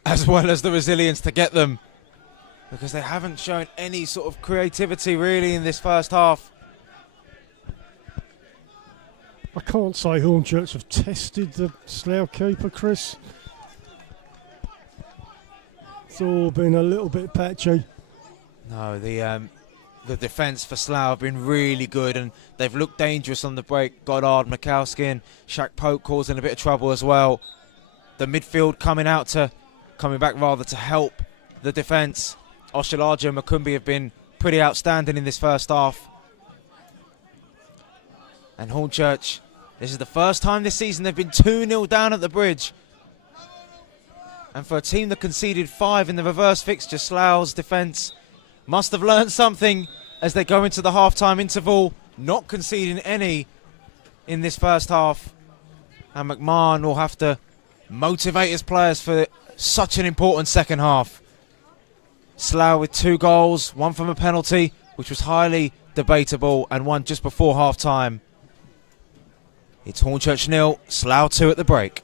as well as the resilience to get them, because they haven't shown any sort of creativity really in this first half. I can't say Hornchurch have tested the Slough keeper, Chris. It's all been a little bit patchy. No, the defence for Slough have been really good, and they've looked dangerous on the break. Goddard, Mikowski and Shaq Pope causing a bit of trouble as well. The midfield coming back to help the defence. Oshilaja and Makumbi have been pretty outstanding in this first half. And Hornchurch, this is the first time this season they've been 2-0 down at the Bridge. And for a team that conceded 5 in the reverse fixture, Slough's defence must have learned something as they go into the half-time interval, not conceding any in this first half. And McMahon will have to motivate his players for such an important second half. Slough with 2 goals, 1 from a penalty, which was highly debatable, and 1 just before half-time. It's Hornchurch 0, Slough 2 at the break.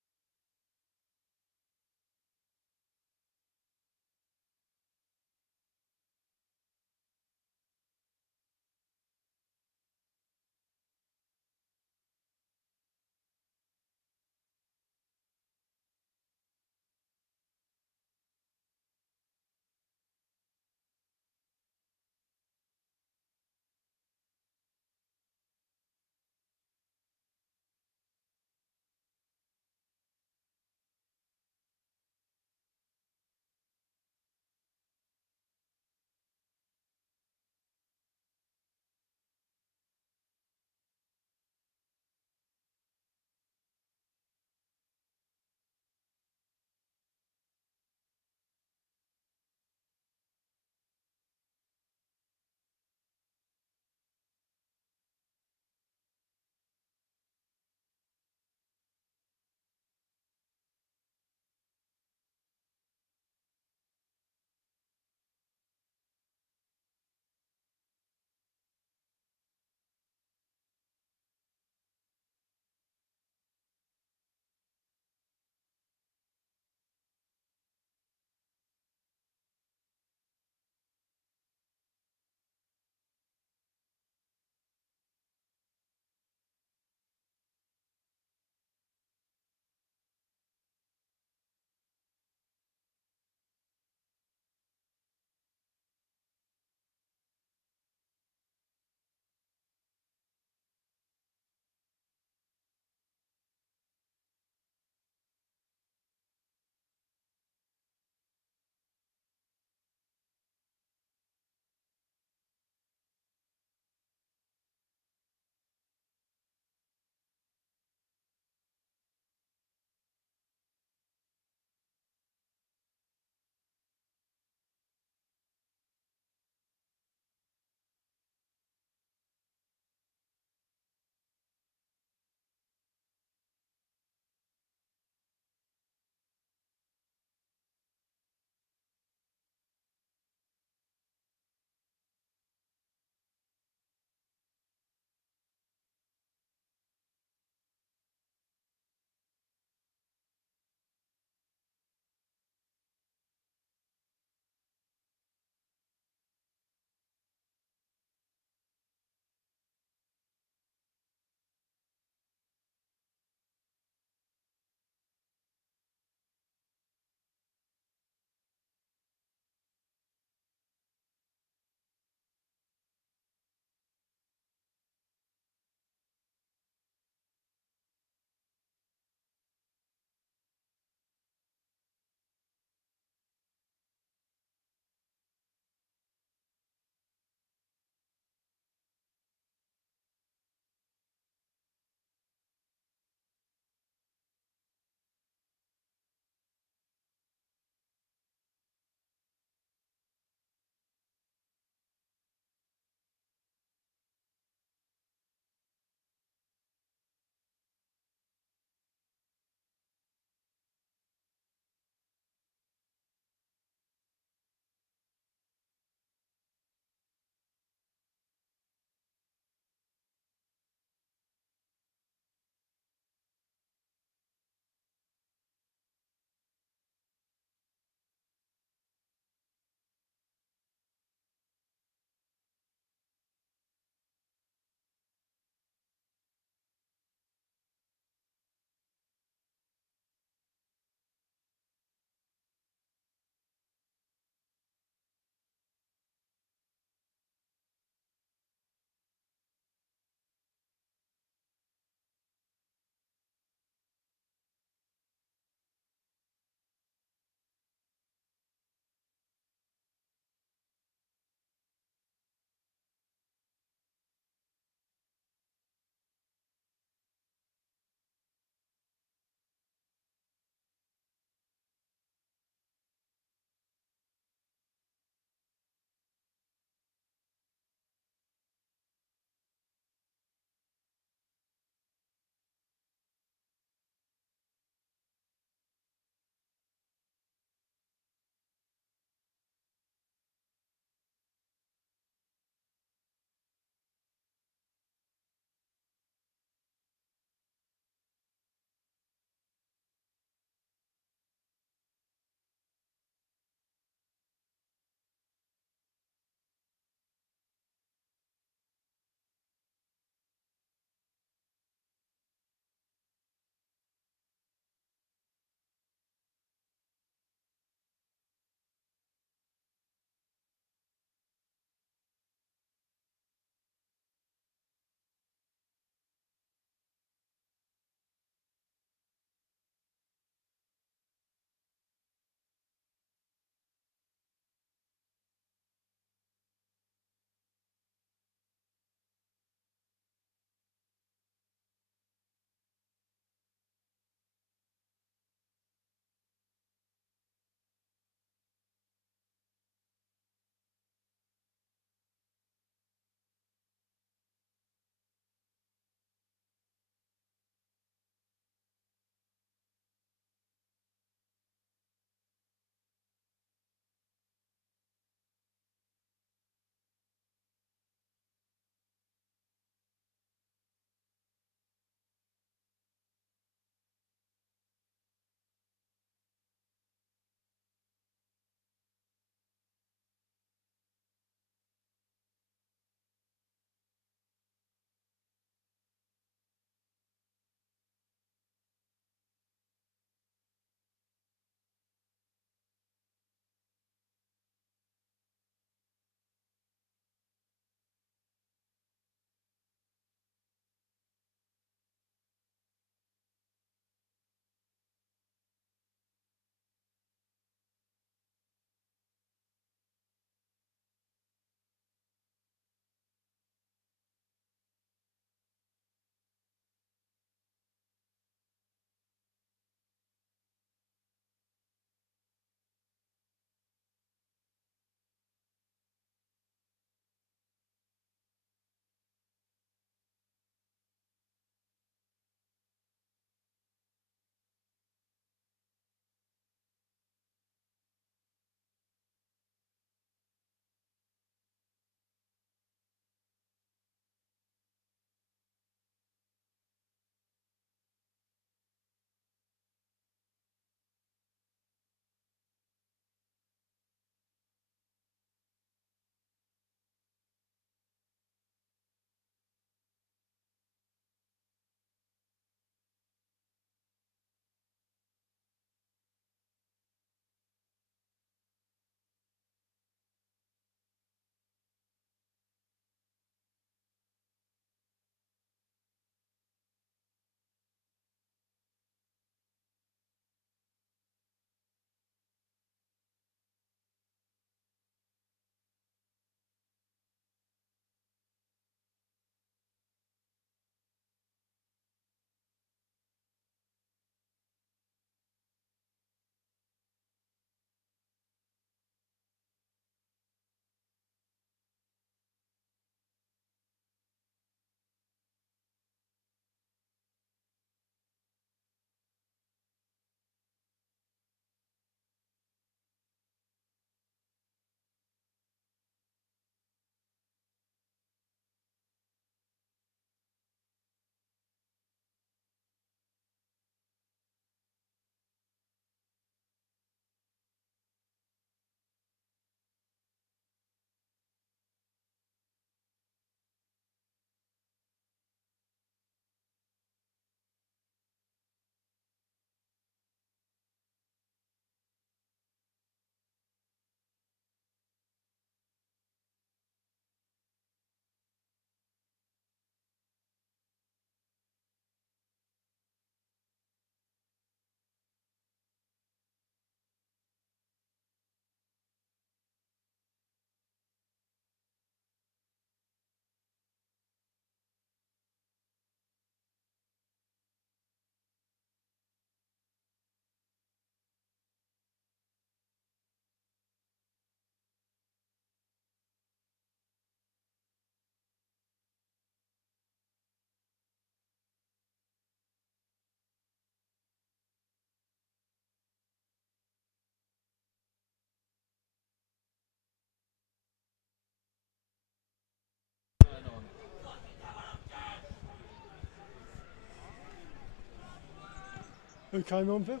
Who came on, Bill?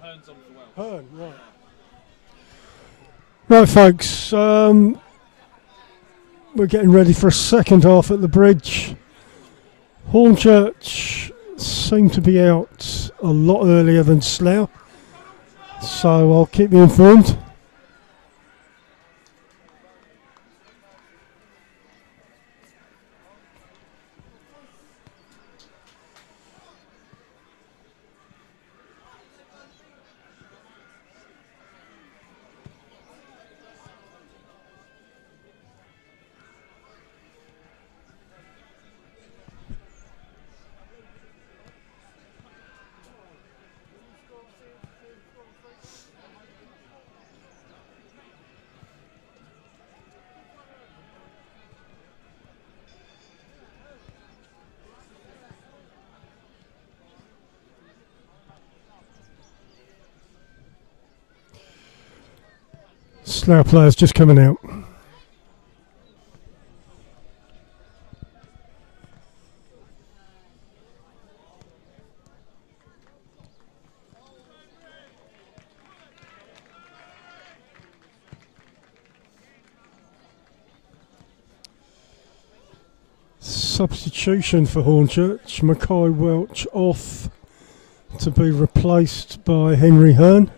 Hearn's on for Welsh. Hearn, right. Right, folks. We're getting ready for a second half at the bridge. Hornchurch seem to be out a lot earlier than Slough, so I'll keep you informed. Slough players just coming out. Substitution for Hornchurch. Mackay Welch off to be replaced by Henry Hearn.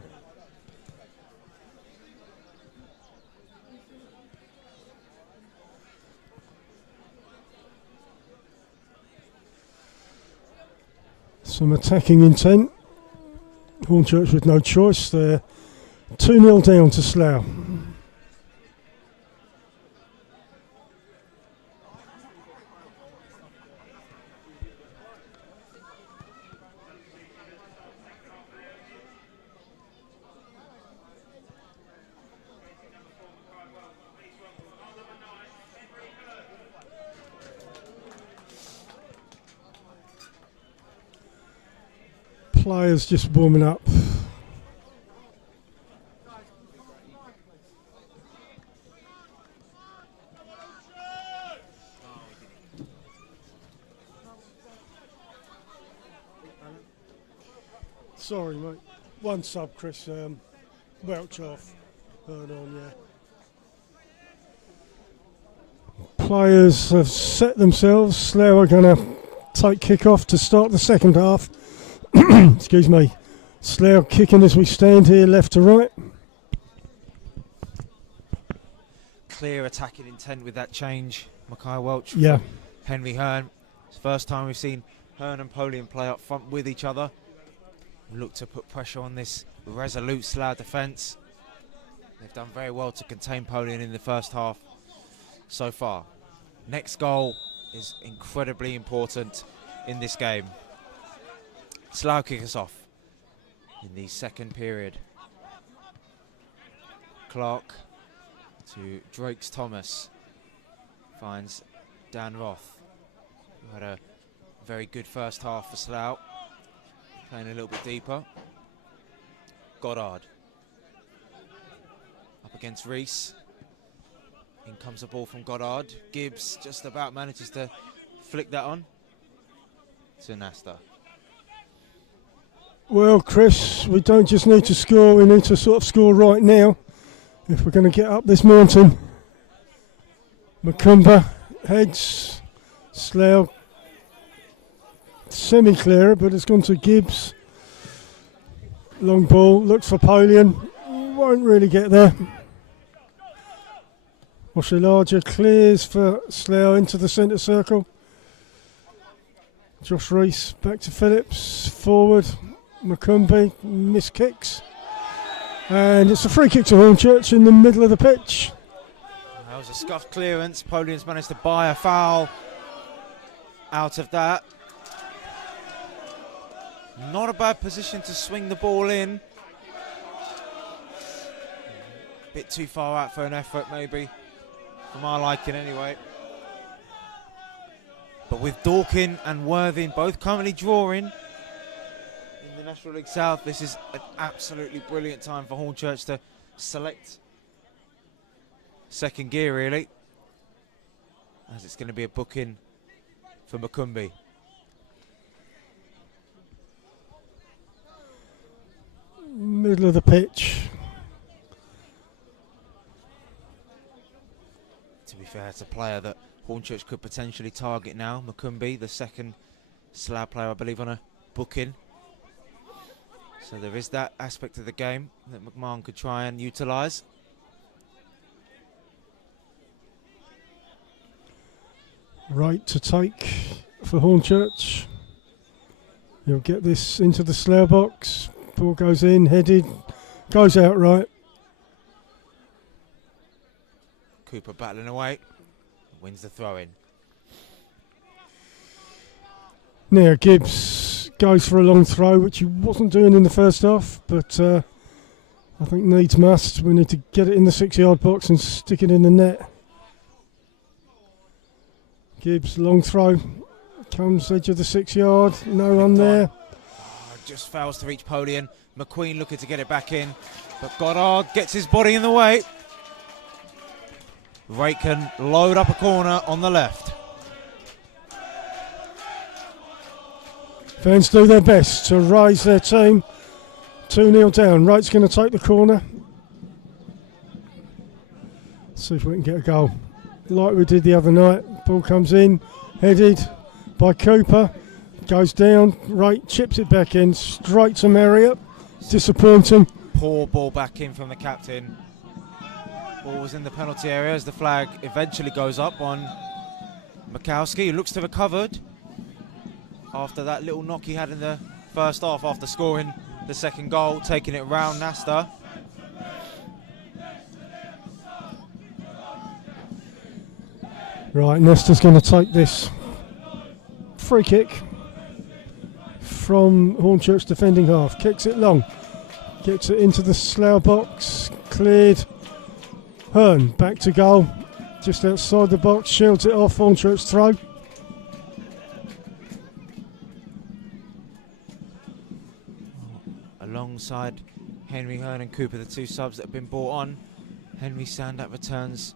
Some attacking intent. Hornchurch with no choice. They're 2-0 down to Slough. Players just warming up. Sorry, mate. One sub, Chris. Welch off. Burn on, yeah. Players have set themselves. Slough are going to take kick-off to start the second half. Excuse me. Slough kicking as we stand here, left to right. Clear attacking intent with that change. Mackay Welch. Yeah. Henry Hearn. It's the first time we've seen Hearn and Polian play up front with each other. Look to put pressure on this resolute Slough defence. They've done very well to contain Polian in the first half so far. Next goal is incredibly important in this game. Slough kick us off in the second period. Clark to Drakes Thomas. Finds Dan Roth, who had a very good first half for Slough. Playing a little bit deeper. Goddard. Up against Reese. In comes the ball from Goddard. Gibbs just about manages to flick that on to Nasta. Well, Chris, we don't just need to score, we need to sort of score right now if we're going to get up this mountain. Macumba heads, Slough semi-clear, but it's gone to Gibbs. Long ball, looks for Polian, won't really get there. Larger clears for Slough into the centre circle. Josh Reese back to Phillips, forward. Macumbi miss kicks, and it's a free kick to Hornchurch in the middle of the pitch. That was a scuffed clearance. Polian's managed to buy a foul out of that. Not a bad position to swing the ball in. Bit too far out for an effort, maybe, for my liking anyway. But with Dorkin and Worthing both currently drawing in the National League South, this is an absolutely brilliant time for Hornchurch to select second gear, really, as it's going to be a booking for Macumbi. middle of the pitch. To be fair, it's a player that Hornchurch could potentially target now. Makumbi, the second Slough player, I believe, on a booking. So there is that aspect of the game that McMahon could try and utilise. Right to take for Hornchurch. He'll get this into the Slough box. Ball goes in, headed, goes out right. Cooper battling away, wins the throw-in. Now Gibbs goes for a long throw, which he wasn't doing in the first half, but I think needs must. We need to get it in the 6-yard box and stick it in the net. Gibbs, long throw, comes edge of the 6-yard, no one there. Just fails to reach Polian. McQueen looking to get it back in, but Goddard gets his body in the way. Wright can load up a corner on the left. Fans do their best to raise their team. 2-0 down. Wright's going to take the corner. See if we can get a goal. Like we did the other night. Ball comes in, headed by Cooper. Goes down. Wright chips it back in. Straight to Marriott. Disappointing. Poor ball back in from the captain. Ball was in the penalty area as the flag eventually goes up on Mikowski, who looks to have recovered after that little knock he had in the first half after scoring the second goal, taking it round Nasta. Right, Nesta's going to take this free kick from Hornchurch defending half. Kicks it long, gets it into the Slough box, cleared. Hearn back to goal, just outside the box, shields it off. Hornchurch throw. Alongside Henry Hearn and Cooper, the two subs that have been brought on. Henry Sandat returns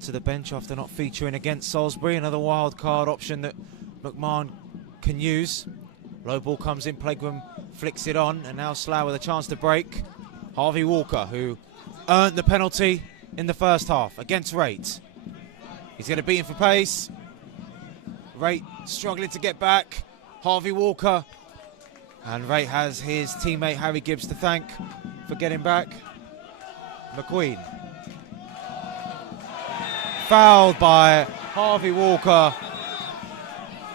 to the bench after not featuring against Salisbury. Another wild card option that McMahon can use. Low ball comes in, Plagram flicks it on, and now Slough with a chance to break. Harvey Walker, who earned the penalty in the first half against Rate. He's going to beat him for pace. Rate struggling to get back. Harvey Walker. And Rate has his teammate Harry Gibbs to thank for getting back. McQueen. Fouled by Harvey Walker.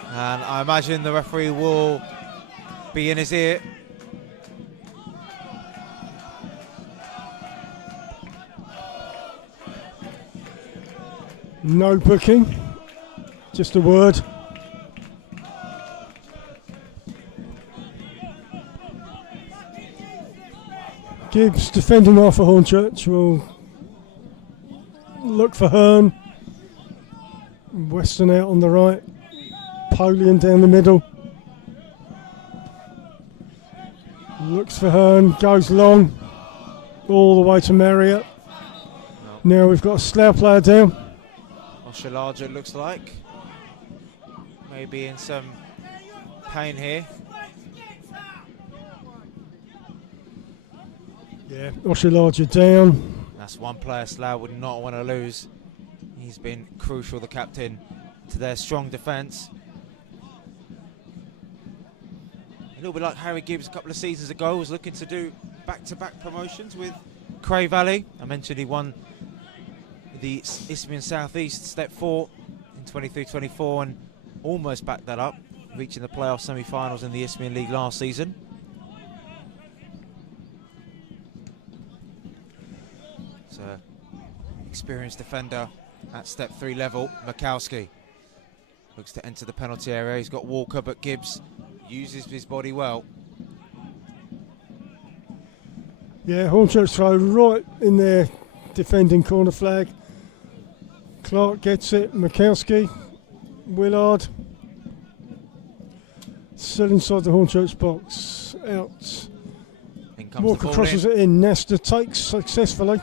And I imagine the referee will be in his ear. No booking, just a word. Gibbs defending off for Hornchurch will look for Hearn. Weston out on the right. Polian down the middle. Looks for Hearn, goes long, all the way to Marriott. No. Now we've got a Slough player down. Oshilaja looks like. Maybe in some pain here. Yeah, Oshilaja down. That's one player Slough would not want to lose. He's been crucial, the captain, to their strong defence. A little bit like Harry Gibbs a couple of seasons ago, was looking to do back-to-back promotions with Cray Valley. I mentioned he won the Isthmian South East Step 4 in 23-24 and almost backed that up, reaching the playoff semi-finals in the Isthmian League last season. So, experienced defender at Step 3 level. Mikowski looks to enter the penalty area. He's got Walker, but Gibbs uses his body well. Yeah, Hornchurch throw right in their defending corner flag. Clark gets it, Mikowski, Willard. Still inside the Hornchurch box, out. In comes Walker the ball crosses in. it in, Nesta takes successfully.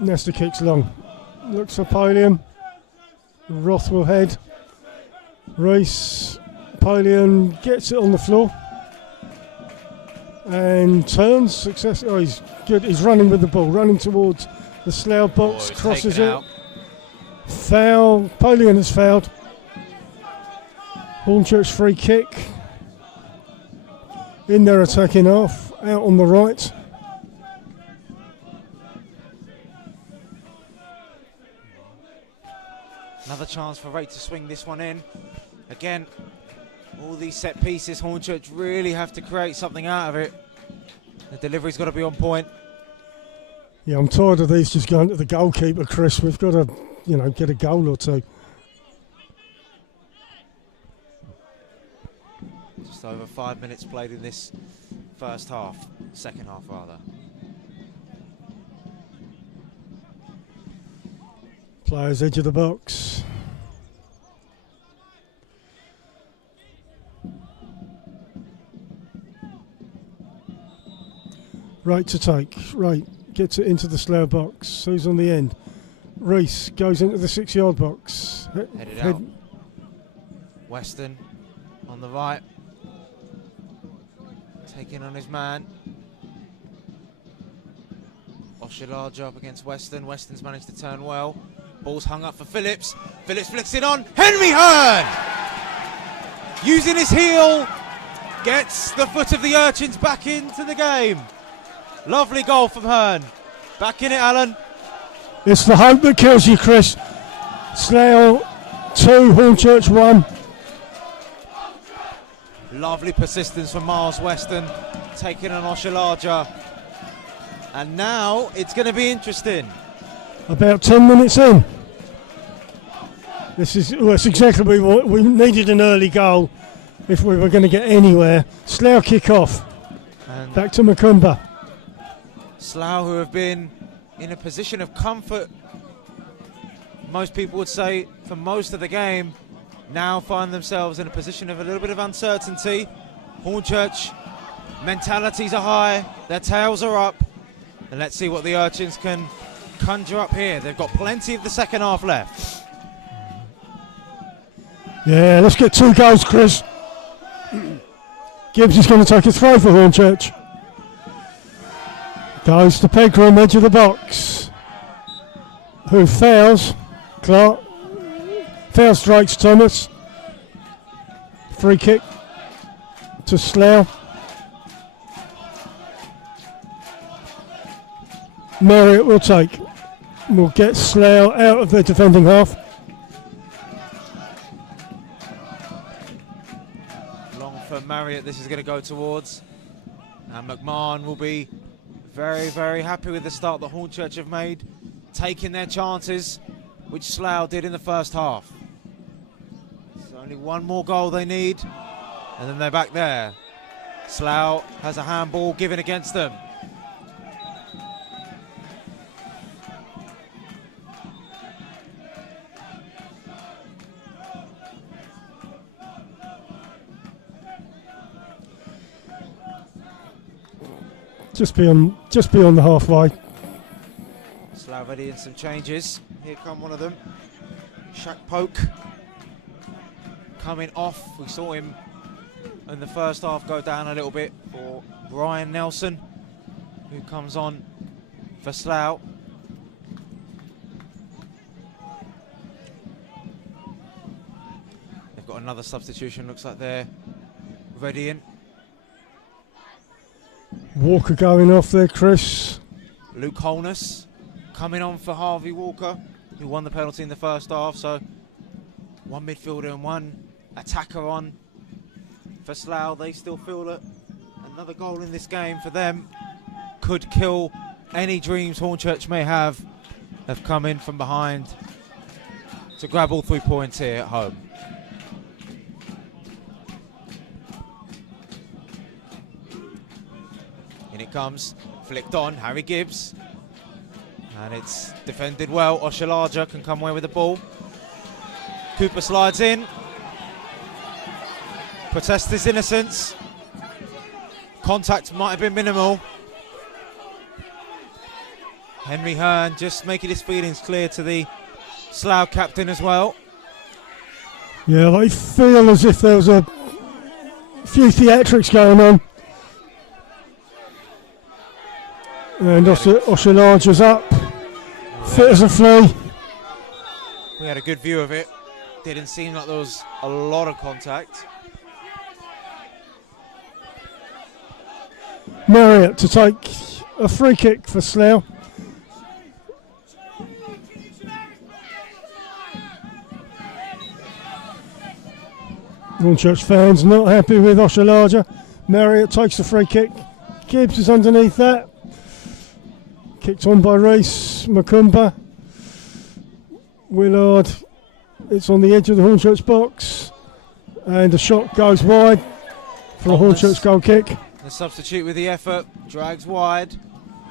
Nesta kicks long, looks for Polian. Roth will head. Reese Napoleon gets it on the floor and turns. Success. Oh, he's good. He's running with the ball, running towards the Slough box, he's crosses taken it. out. Foul. Napoleon has fouled. Hornchurch free kick. In their attacking half, out on the right. Another chance for Ray to swing this one in. Again, all these set pieces, Hornchurch really have to create something out of it. The delivery's got to be on point. Yeah, I'm tired of these just going to the goalkeeper, Chris. We've got to, get a goal or two. Just over 5 minutes played in this first half, second half rather. Players edge of the box. Right to take. Right gets it into the Slough box. Who's on the end? Reese goes into the 6-yard box. Headed out. Weston on the right. Taking on his man. Oshilaja up against Weston. Weston's managed to turn well. Ball's hung up for Phillips. Phillips flicks it on. Henry Hearn! Using his heel. Gets the foot of the Urchins back into the game. Lovely goal from Hearn. Back in it, Alan. It's the hope that kills you, Chris. Slough 2, Hornchurch 1. Lovely persistence from Miles Weston. Taking on Oshilaja. And now it's going to be interesting. About 10 minutes in. That's exactly what we needed, an early goal if we were going to get anywhere. Slough kick off. And back to Macumba. Slough, who have been in a position of comfort, most people would say, for most of the game, now find themselves in a position of a little bit of uncertainty. Hornchurch, mentalities are high, their tails are up, and let's see what the Urchins can conjure up here. They've got plenty of the second half left. Yeah, let's get 2 goals, Chris. Gibbs is going to take a throw for Hornchurch. Goes to Pegram, edge of the box. Who fouls? Clark. Foul strikes Thomas. Free kick to Slough. Marriott will take. Will get Slough out of their defending half. Long for Marriott, this is going to go towards. And McMahon will be very, very happy with the start that Hornchurch have made, taking their chances, which Slough did in the first half. There's only one more goal they need, and then they're back there. Slough has a handball given against them. Just beyond the halfway. Slough ready in some changes. Here come one of them. Shaq Poke coming off. We saw him in the first half go down a little bit for Brian Nelson, who comes on for Slough. They've got another substitution, looks like they're readying. Walker going off there, Chris. Luke Holness coming on for Harvey Walker, who won the penalty in the first half. So one midfielder and one attacker on for Slough. They still feel that another goal in this game for them could kill any dreams Hornchurch may have of coming from behind to grab all 3 points here at home. In it comes, flicked on, Harry Gibbs. And it's defended well. Oshilaja can come away with the ball. Cooper slides in. Protests his innocence. Contact might have been minimal. Henry Hearn just making his feelings clear to the Slough captain as well. Yeah, they feel as if there was a A few theatrics going on. And Oshilaja's up. Fit as a flea. We had a good view of it. Didn't seem like there was a lot of contact. Marriott to take a free kick for Slough. Hornchurch fans not happy with Oshilaja. Marriott takes the free kick. Gibbs is underneath that. Kicked on by Reese. Macumba. Willard. It's on the edge of the Hornchurch box. And the shot goes wide for a Hornchurch goal kick. The substitute with the effort drags wide.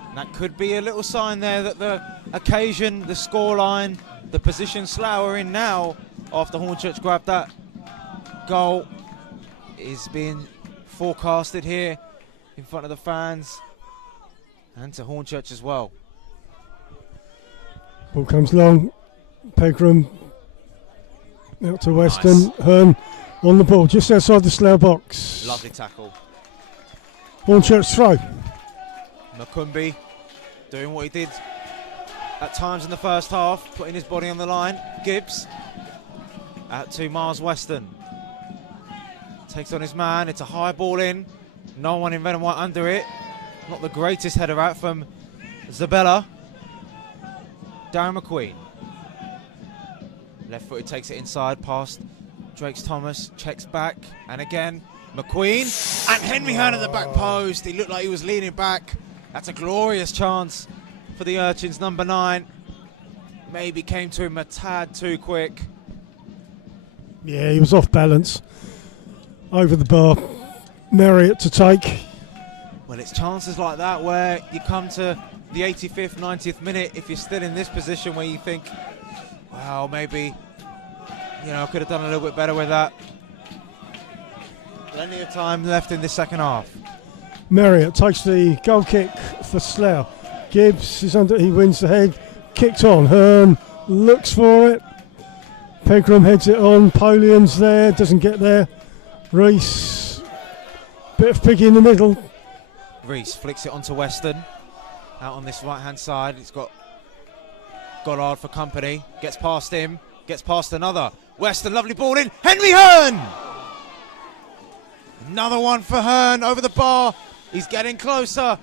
And that could be a little sign there that the occasion, the scoreline, the position Slough are in now after Hornchurch grabbed that goal is being forecasted here in front of the fans and to Hornchurch as well. Ball comes long. Pegram out to Weston. Nice. Hearn on the ball just outside the Slough box. Lovely tackle. Hornchurch throw. Macumbi doing what he did at times in the first half, putting his body on the line. Gibbs out to Miles Weston. Takes on his man, it's a high ball in. No one in red and white under it. Not the greatest header out from Zabella. Darren McQueen. Left footed, takes it inside, past Drakes Thomas, checks back, and again, McQueen. And Henry Hearn at the back post. He looked like he was leaning back. That's a glorious chance for the Urchins, number 9. Maybe came to him a tad too quick. Yeah, he was off balance. Over the bar. Marriott to take. Well, it's chances like that where you come to the 85th, 90th minute, if you're still in this position where you think, well, maybe, you know, could have done a little bit better with that. Plenty of time left in this second half. Marriott takes the goal kick for Slough. Gibbs is under, he wins the head. Kicked on. Hearn looks for it. Pegram heads it on. Polian's there, doesn't get there. Reese, bit of piggy in the middle. Reese flicks it onto Weston. Out on this right-hand side, it's got Goddard for company. Gets past him, gets past another. Weston, lovely ball in. Henry Hearn! Another one for Hearn over the bar. He's getting closer.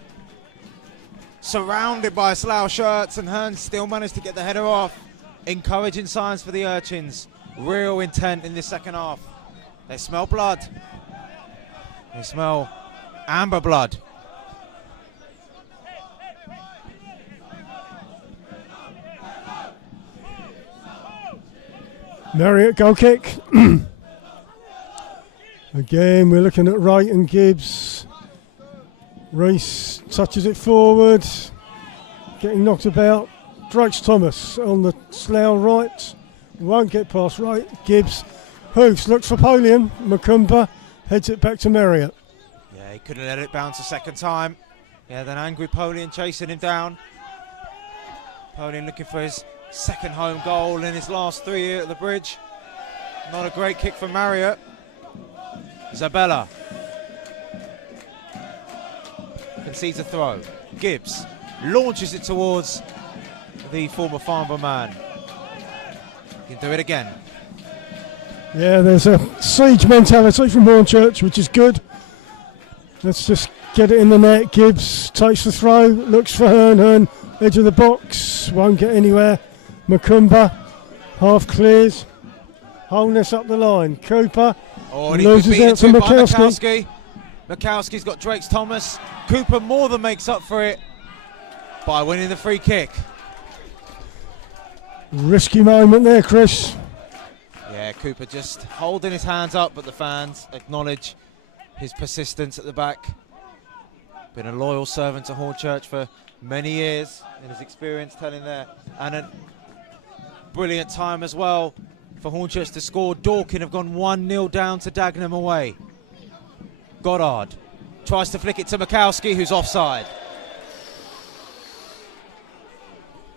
Surrounded by Slough shirts, and Hearn still managed to get the header off. Encouraging signs for the Urchins. Real intent in this second half. They smell blood. They smell amber blood. Marriott goal kick. Again, we're looking at Wright and Gibbs. Reese touches it forward. Getting knocked about. Drakes Thomas on the Slough right. Won't get past Wright. Gibbs. Hoofs looks for Polian. Macumba heads it back to Marriott. Yeah, he couldn't let it bounce a second time. Yeah, then angry Polian chasing him down. Polian looking for his second home goal in his last 3 here at the Bridge. Not a great kick for Marriott. Zabella concedes a throw. Gibbs launches it towards the former Farnborough man. He can do it again. Yeah, there's a siege mentality from Hornchurch, which is good. Let's just get it in the net. Gibbs takes the throw, looks for Hearn. Hearn, edge of the box, won't get anywhere. Macumba, half clears. Holness up the line. Cooper loses out to Mikowski. Mikowski's got Drakes Thomas. Cooper more than makes up for it by winning the free kick. Risky moment there, Chris. Yeah, Cooper just holding his hands up, but the fans acknowledge his persistence at the back. Been a loyal servant to Hornchurch for many years in his experience telling there. And a brilliant time as well for Hornchurch to score. Dorking have gone 1-0 down to Dagenham away. Goddard tries to flick it to Mikowski, who's offside.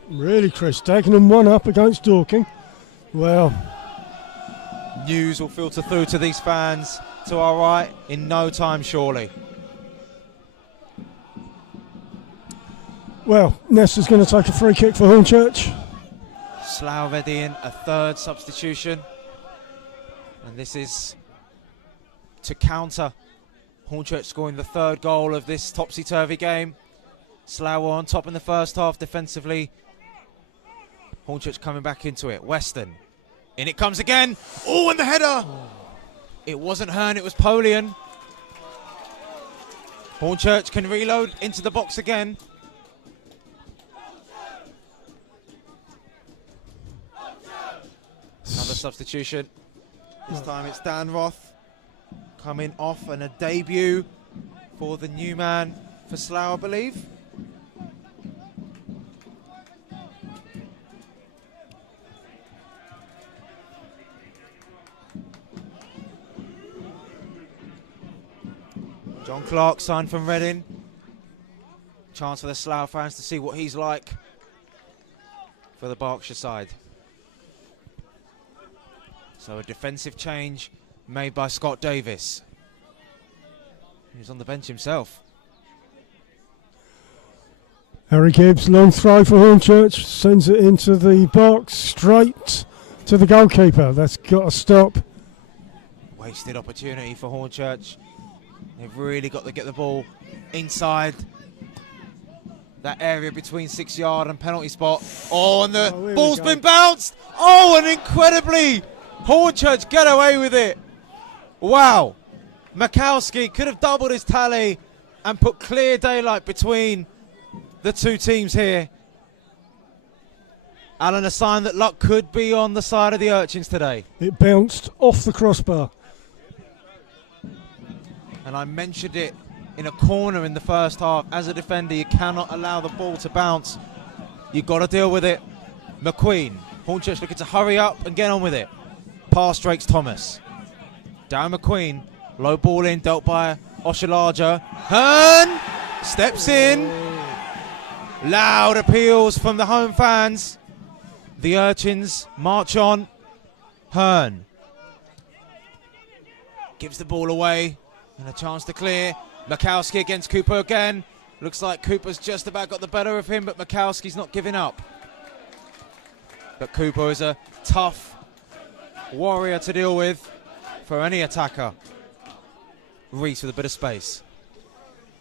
Really, Chris, Dagenham 1 up against Dorking. Well, news will filter through to these fans to our right in no time, surely. Well, Nesta's going to take a free kick for Hornchurch. Slough ready in a third substitution. And this is to counter Hornchurch scoring the third goal of this topsy-turvy game. Slough were on top in the first half defensively. Hornchurch coming back into it. Weston. In it comes again. Oh, and the header! It wasn't Hearn, it was Polian. Hornchurch can reload into the box again. Another substitution. This time it's Dan Roth coming off, and a debut for the new man for Slough, I believe. John Clark signed from Reading. Chance for the Slough fans to see what he's like for the Berkshire side. So a defensive change made by Scott Davis. He's on the bench himself. Harry Gibbs, long throw for Hornchurch, sends it into the box, straight to the goalkeeper. That's got to stop. Wasted opportunity for Hornchurch. They've really got to get the ball inside that area between 6 yard and penalty spot. Oh, and the ball's been bounced. Oh, and incredibly, Hornchurch get away with it. Wow. Mikowski could have doubled his tally and put clear daylight between the two teams here. Alan, a sign that luck could be on the side of the Urchins today. It bounced off the crossbar. And I mentioned it in a corner in the first half. As a defender, you cannot allow the ball to bounce. You've got to deal with it. McQueen. Hornchurch looking to hurry up and get on with it. Pass Drakes Thomas. Down McQueen. Low ball in, dealt by Oshalaja. Hearn steps in. Loud appeals from the home fans. The Urchins march on. Hearn gives the ball away. And a chance to clear. Mikowski against Cooper again. Looks like Cooper's just about got the better of him, but Mikowski's not giving up. But Cooper is a tough warrior to deal with for any attacker. Reese with a bit of space.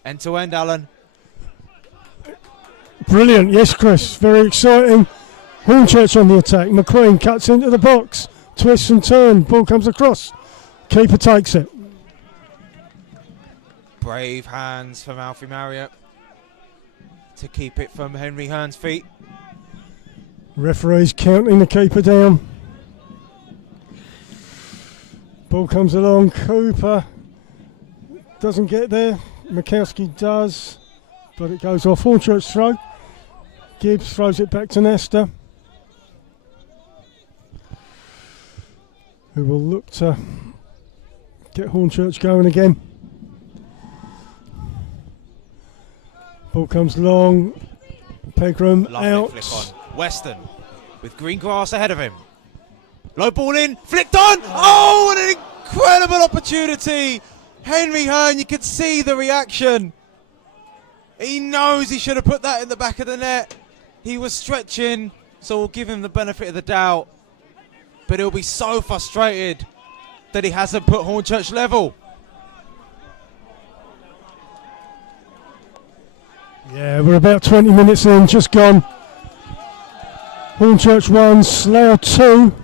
End to end, Alan. Brilliant, yes, Chris. Very exciting. Hornchurch on the attack. McQueen cuts into the box. Twists and turn. Ball comes across. Keeper takes it. Brave hands from Alfie Marriott to keep it from Henry Hearn's feet. Referee's counting the keeper down. Ball comes along. Cooper doesn't get there. Mikowski does, but it goes off Hornchurch's throw. Gibbs throws it back to Nesta, who will look to get Hornchurch going again. Ball comes long. Pegram out. Flick on. Weston with green grass ahead of him. Low ball in, flicked on. Oh, what an incredible opportunity. Henry Hearn, you could see the reaction. He knows he should have put that in the back of the net. He was stretching, so we'll give him the benefit of the doubt. But he'll be so frustrated that he hasn't put Hornchurch level. Yeah, we're about 20 minutes in, just gone. Hornchurch 1, Slough 2.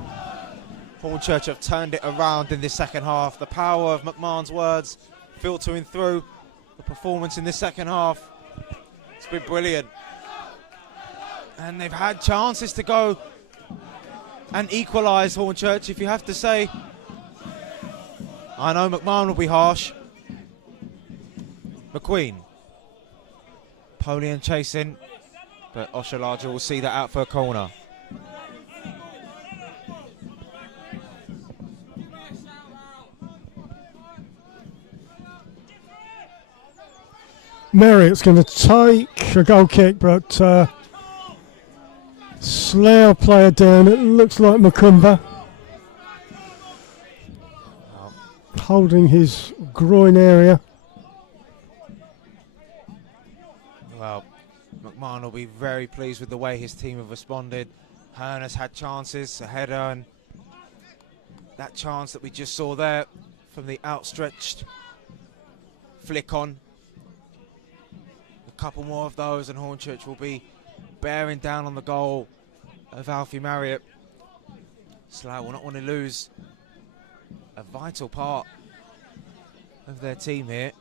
Hornchurch have turned it around in this second half. The power of McMahon's words filtering through the performance in this second half. It's been brilliant. And they've had chances to go and equalise Hornchurch, if you have to say. I know McMahon will be harsh. McQueen. Polian chasing, but Oshalaja will see that out for a corner. Marriott's going to take a goal kick, but Slough player down. It looks like Macumba. holding his groin area. Well, McMahon will be very pleased with the way his team have responded. Hearn has had chances, a header, and that chance that we just saw there from the outstretched flick on. A couple more of those and Hornchurch will be bearing down on the goal of Alfie Marriott. Slough will not want to lose a vital part of their team here.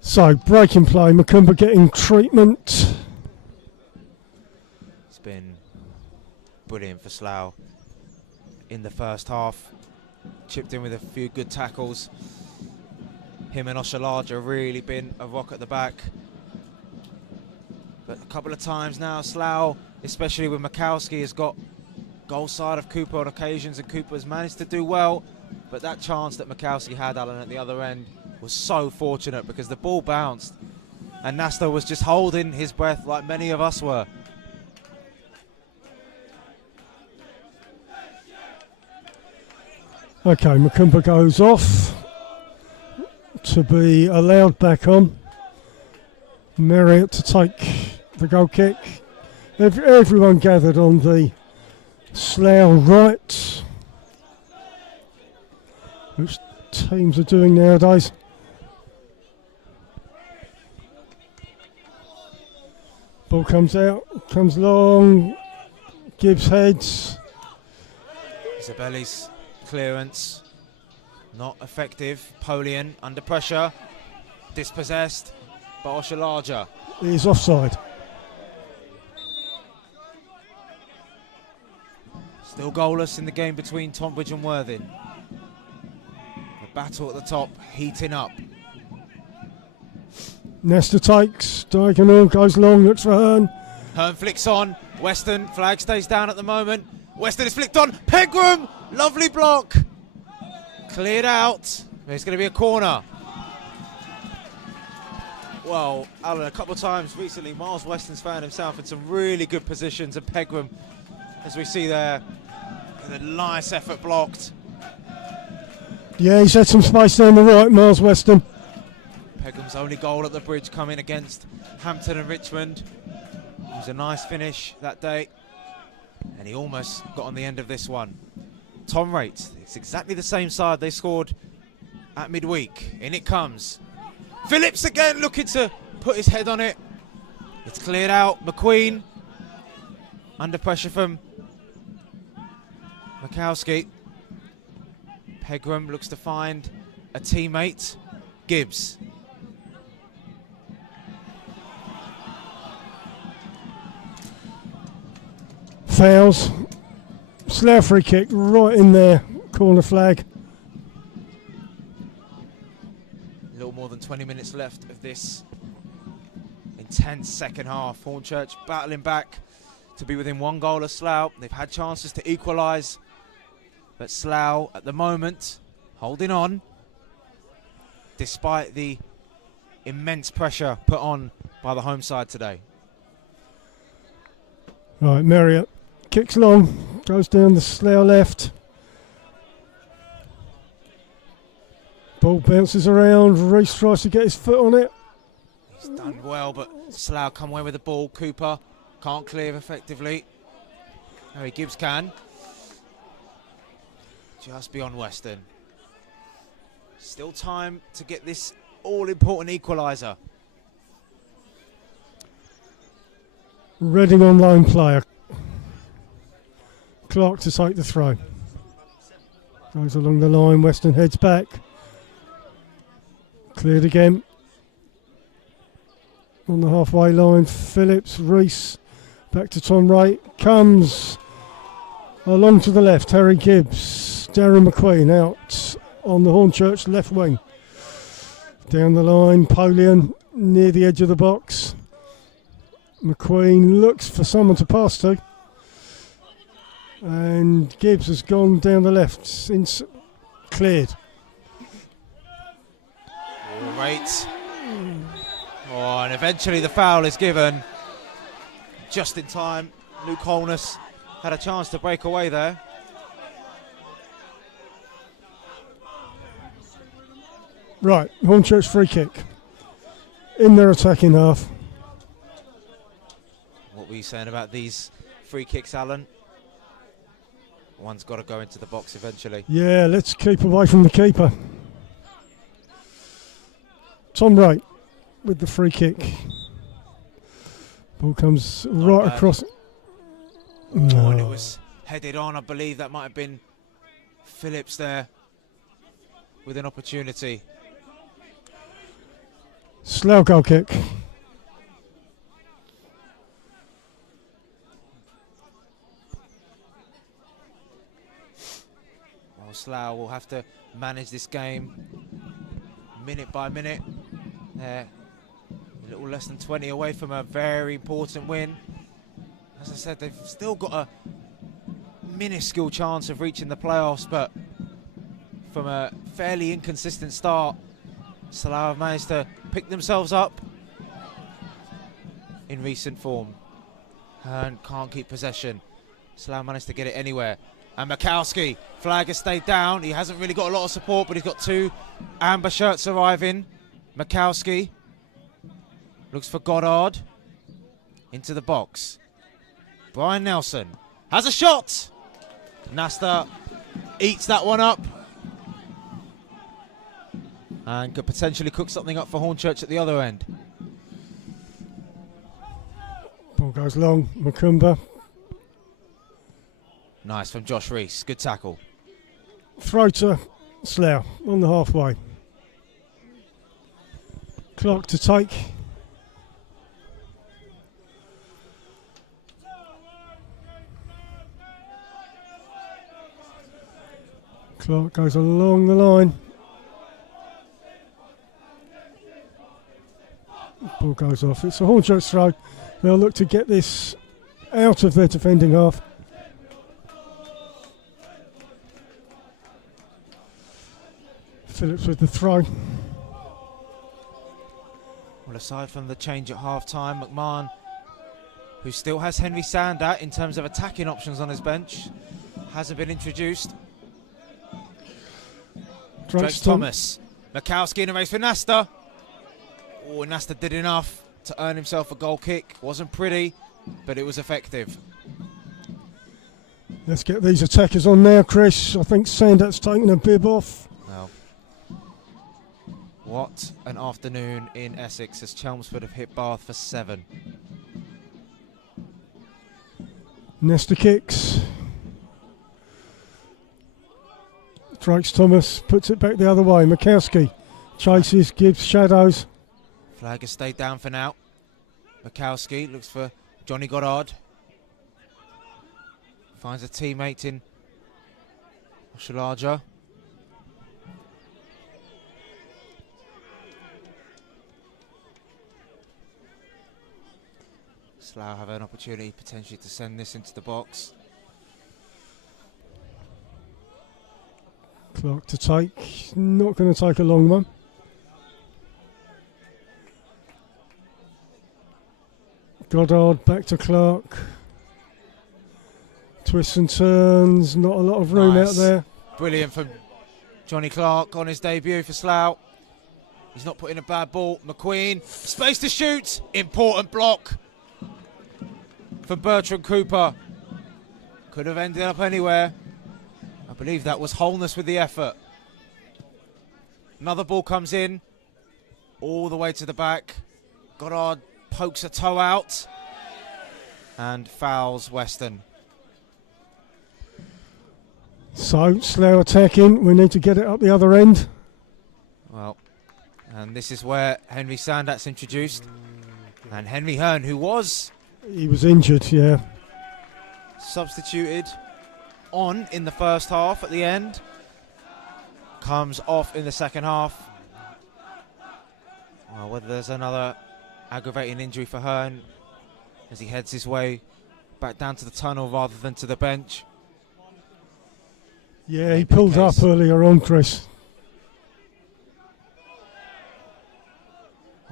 So, breaking play, Macumba getting treatment. It's been brilliant for Slough in the first half. Chipped in with a few good tackles. Him and Oshalaj have really been a rock at the back. But a couple of times now, Slough, especially with Mikowski, has got goal side of Cooper on occasions, and Cooper has managed to do well. But that chance that Mikowski had, Alan, at the other end was so fortunate because the ball bounced and Nasta was just holding his breath like many of us were. Okay, Macumba goes off to be allowed back on. Marriott to take the goal kick. Everyone gathered on the Slough right, which teams are doing nowadays. Ball comes out, comes long, Gibbs heads. Isabelli's clearance, not effective. Polian under pressure, dispossessed, but Oshalaja. He's offside. Still goalless in the game between Tonbridge and Worthing. The battle at the top heating up. Nesta takes, diagonal, goes long, looks for Hearn. Hearn flicks on, Weston, flag stays down at the moment. Weston is flicked on, Pegram, lovely block. Cleared out, there's going to be a corner. Well, Alan, a couple of times recently, Miles Weston's found himself in some really good positions, and Pegram, as we see there, with a nice effort blocked. Yeah, he's had some space down the right, Miles Weston. Pegram's only goal at the Bridge coming against Hampton and Richmond. It was a nice finish that day, and he almost got on the end of this one. Tom Raitt, it's exactly the same side they scored at midweek. In it comes. Phillips again looking to put his head on it. It's cleared out. McQueen under pressure from Mikowski. Pegram looks to find a teammate. Gibbs. Fouls. Slough free kick right in there. Corner flag. A little more than 20 minutes left of this intense second half. Hornchurch battling back to be within one goal of Slough. They've had chances to equalise, but Slough at the moment holding on despite the immense pressure put on by the home side today. Right, Marriott kicks long, goes down the Slough left. Ball bounces around, Reese tries to get his foot on it. He's done well, but Slough come away with the ball. Cooper can't clear effectively. Harry Gibbs can. Just beyond Weston. Still time to get this all-important equaliser. Reading on loan player. Clark to take the throw. Goes along the line, Weston heads back. Cleared again. On the halfway line, Phillips, Reese, back to Tom Raitt. Comes along to the left, Harry Gibbs. Darren McQueen out on the Hornchurch left wing. Down the line, Polian near the edge of the box. McQueen looks for someone to pass to. And Gibbs has gone down the left since cleared. All right. Oh, and eventually the foul is given just in time. Luke Holness had a chance to break away there. Right, Hornchurch free kick. In their attacking half. What were you saying about these free kicks, Alan? One's got to go into the box eventually. Yeah, let's keep away from the keeper. Tom Wright with the free kick. Ball comes right across. Oh, and it was headed on. I believe that might have been Phillips there with an opportunity. Slough goal kick. Well, Slough will have to manage this game minute by minute. They're a little less than 20 away from a very important win. As I said, they've still got a minuscule chance of reaching the playoffs, but from a fairly inconsistent start, Slough have managed to pick themselves up in recent form. Hearn can't keep possession. Slough managed to get it anywhere. And Mikowski, flag has stayed down. He hasn't really got a lot of support, but he's got two amber shirts arriving. Mikowski looks for Goddard into the box. Brian Nelson has a shot. Nasta eats that one up and could potentially cook something up for Hornchurch at the other end. Ball goes long. Macumba. Nice from Josh Rees. Good tackle. Throw to Slough on the halfway. Clark to take. Clark goes along the line. Ball goes off. It's a Hornchurch throw. They'll look to get this out of their defending half. Phillips with the throw. Well, aside from the change at half-time, McMahon, who still has Henry Sander in terms of attacking options on his bench, hasn't been introduced. Drake Thomas. Mikowski in a race for Nasta. Oh, Nasta did enough to earn himself a goal kick. Wasn't pretty, but it was effective. Let's get these attackers on now, Chris. I think Sandat's taking a bib off. Well, what an afternoon in Essex as Chelmsford have hit Bath for 7. Nesta kicks. Drakes Thomas, puts it back the other way. Mikowski chases, gives shadows. Flag has stayed down for now. Mikowski looks for Johnny Goddard. Finds a teammate in Shalaja. Slough have an opportunity potentially to send this into the box. Clark to take, not going to take a long one. Goddard back to Clark. Twists and turns, not a lot of room out there. Brilliant from Johnny Clark on his debut for Slough. He's not putting a bad ball. McQueen, space to shoot. Important block from Bertrand Cooper. Could have ended up anywhere. I believe that was Holness with the effort. Another ball comes in, all the way to the back. Goddard pokes a toe out and fouls Weston. So, Slough attacking. We need to get it up the other end. Well, and this is where Henry Sandat's introduced. And Henry Hearn, who was... He was injured, yeah. Substituted on in the first half at the end. Comes off in the second half. Well, whether there's another aggravating injury for Hearn as he heads his way back down to the tunnel rather than to the bench. Yeah, he pulled up earlier on, Chris.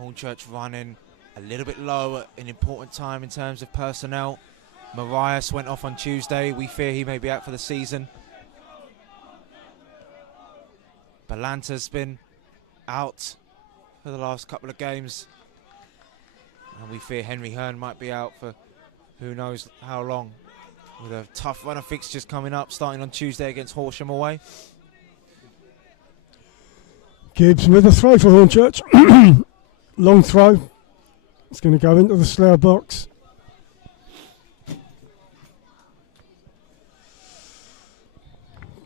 Hornchurch running a little bit low at an important time in terms of personnel. Marias went off on Tuesday. We fear he may be out for the season. Balanta's been out for the last couple of games. And we fear Henry Hearn might be out for who knows how long. With a tough run of fixtures coming up, starting on Tuesday against Horsham away. Gibbs with a throw for Hornchurch. Long throw. It's going to go into the Slough box.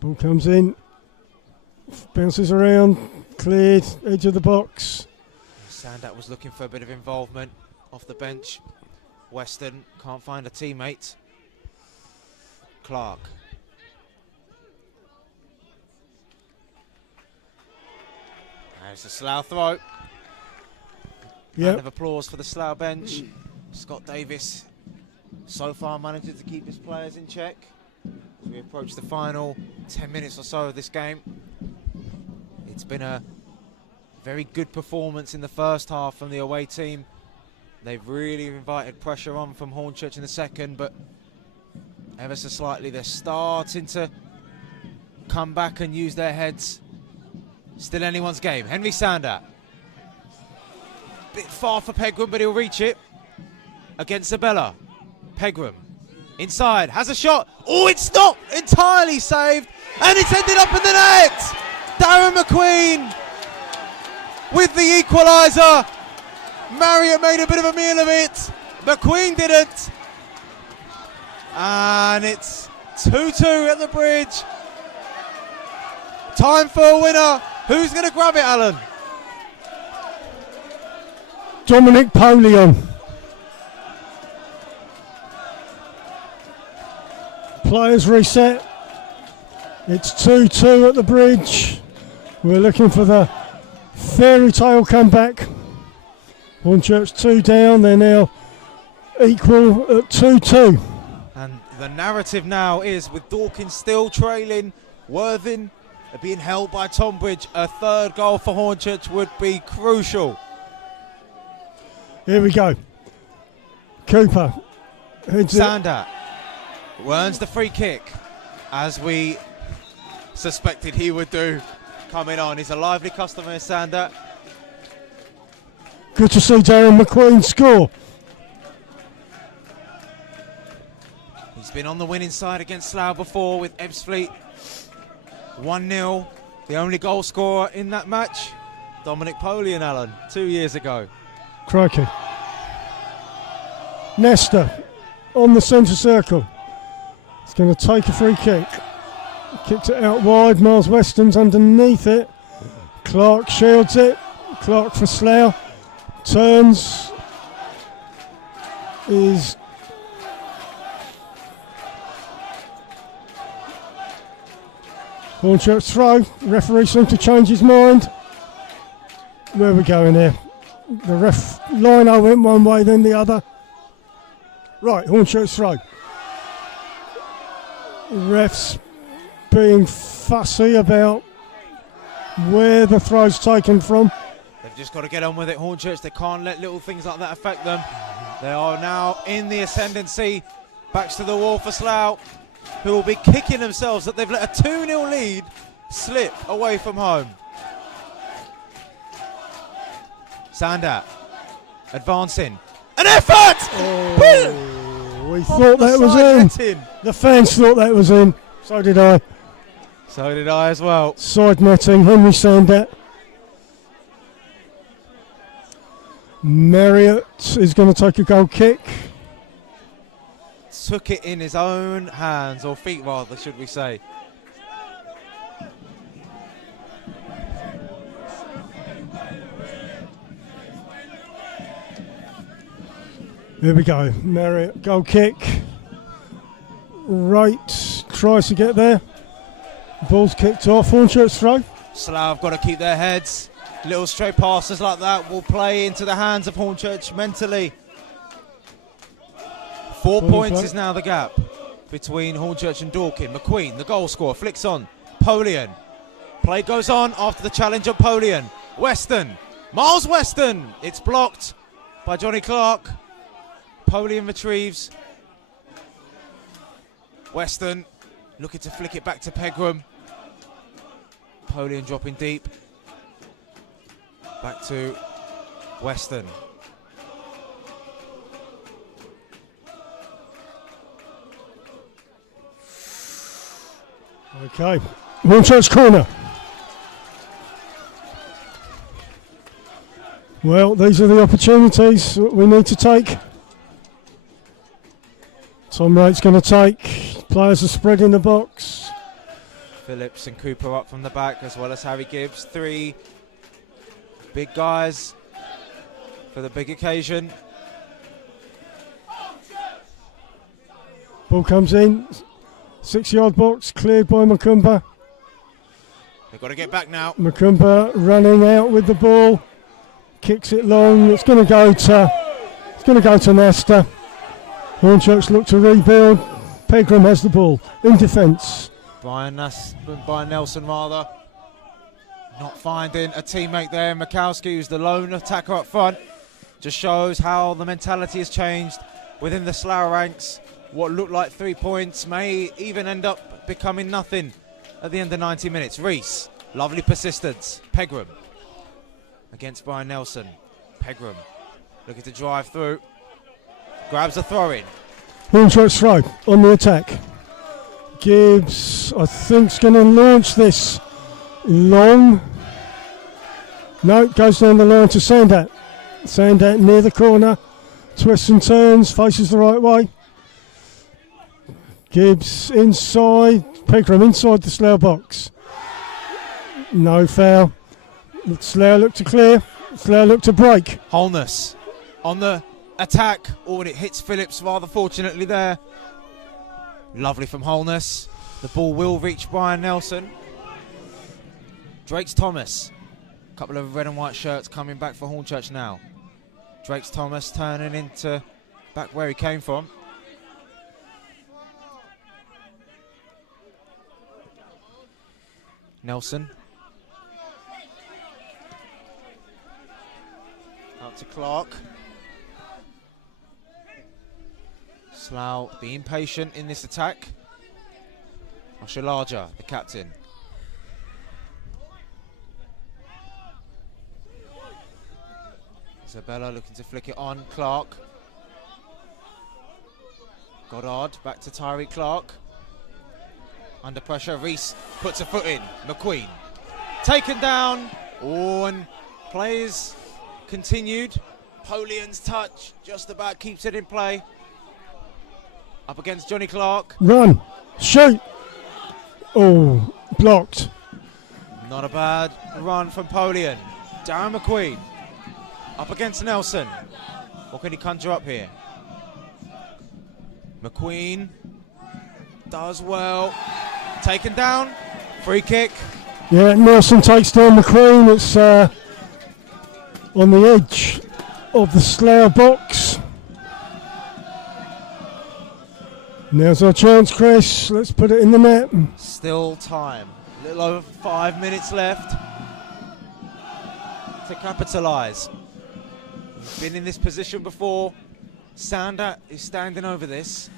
Ball comes in. Bounces around. Cleared. Edge of the box. Sandat was looking for a bit of involvement off the bench. Weston can't find a teammate. Clark. There's the Slough throw. Round of applause for the Slough bench. Scott Davis so far managed to keep his players in check as we approach the final 10 minutes or so of this game. It's been a very good performance in the first half from the away team. They've really invited pressure on from Hornchurch in the second, but ever so slightly they're starting to come back and use their heads. Still anyone's game. Henry Sander. Bit far for Pegram, but he'll reach it. Against Sabella. Pegram. Inside. Has a shot. Oh, it's not entirely saved. And it's ended up in the net. Darren McQueen with the equaliser. Marriott made a bit of a meal of it. McQueen didn't. And it's 2-2 at the bridge. Time for a winner. Who's going to grab it, Alan? Dominic Polion. Players reset. It's 2-2 at the bridge. We're looking for the fairy tale comeback. Hornchurch 2 down. They're now equal at 2-2. And the narrative now is, with Dawkins still trailing, Worthing being held by Tonbridge, a third goal for Hornchurch would be crucial. Here we go. Cooper. Sander earns the free kick, as we suspected he would do coming on. He's a lively customer, Sander. Good to see Darren McQueen score. He's been on the winning side against Slough before with Ebbsfleet. 1-0, the only goal scorer in that match. Dominic Polion, Alan, 2 years ago. Crikey. Nesta on the centre circle. He's going to take a free kick. Kicked it out wide. Miles Weston's underneath it. Clark shields it. Clark for Slough. Turns. Is Hornchurch throw. Referee seems to change his mind. Where are we going here? The ref lino went one way, then the other. Right, Hornchurch throw. Refs being fussy about where the throw's taken from. They've just got to get on with it, Hornchurch. They can't let little things like that affect them. They are now in the ascendancy. Backs to the wall for Slough, who will be kicking themselves that they've let a 2-0 lead slip away from home. Sander advancing. An effort! Oh, we thought that was in. The fans thought that was in. So did I. So did I as well. Side netting, Henry Sander. Marriott is going to take a goal kick. Took it in his own hands, or feet rather, should we say. Here we go. Marriott, goal kick. Right, tries to get there. Ball's kicked off. Hornchurch throw. Slough have got to keep their heads. Little stray passes like that will play into the hands of Hornchurch mentally. 4 points is now the gap between Hornchurch and Dorking. McQueen, the goal scorer, flicks on. Polion. Play goes on after the challenge of Polion. Weston. Miles Weston. It's blocked by Johnny Clark. Polion retrieves. Weston looking to flick it back to Pegram. Napoleon dropping deep. Back to Weston. Okay, Hornchurch corner. Well, these are the opportunities that we need to take. Tom Wright's going to take. Players are spread in the box. Phillips and Cooper up from the back, as well as Harry Gibbs. 3 big guys for the big occasion. Ball comes in. 6-yard box cleared by Macumba. They've got to get back now. Macumba running out with the ball. Kicks it long. It's going to go to Nesta. Hornchurch look to rebuild. Pegram has the ball in defence. Brian Nelson rather. Not finding a teammate there. Mikowski, who's the lone attacker up front. Just shows how the mentality has changed within the Slough ranks. What looked like 3 points may even end up becoming nothing at the end of 90 minutes. Reese, lovely persistence. Pegram against Brian Nelson. Pegram looking to drive through. Grabs a throw in. Hornchurch throw on the attack. Gibbs, I think, is going to launch this long. No, goes down the line to Sandat. Sandat near the corner. Twists and turns, faces the right way. Gibbs inside. Pegram inside the Slough box. No foul. Slough look to clear. Slough look to break. Holness on the attack. Oh, and it hits Phillips rather fortunately there. Lovely from Holness. The ball will reach Brian Nelson. Drakes Thomas. A couple of red and white shirts coming back for Hornchurch now. Drakes Thomas turning into back where he came from. Nelson. Out to Clark. Slough being patient in this attack. Oshalaja, the captain. Isabella looking to flick it on. Clark. Goddard back to Tyree Clark. Under pressure, Reese puts a foot in. McQueen taken down. Oh, and plays continued. Napoleon's touch just about keeps it in play. Up against Johnny Clark. Run, shoot. Oh, blocked. Not a bad run from Napoleon. Darren McQueen up against Nelson. What can he conjure up here? McQueen does well. Taken down. Free kick. Yeah, Nelson takes down McQueen. It's on the edge of the Slough box. Now's our chance, Chris. Let's put it in the net. Still time. A little over 5 minutes left to capitalise. We've been in this position before. Sander is standing over this.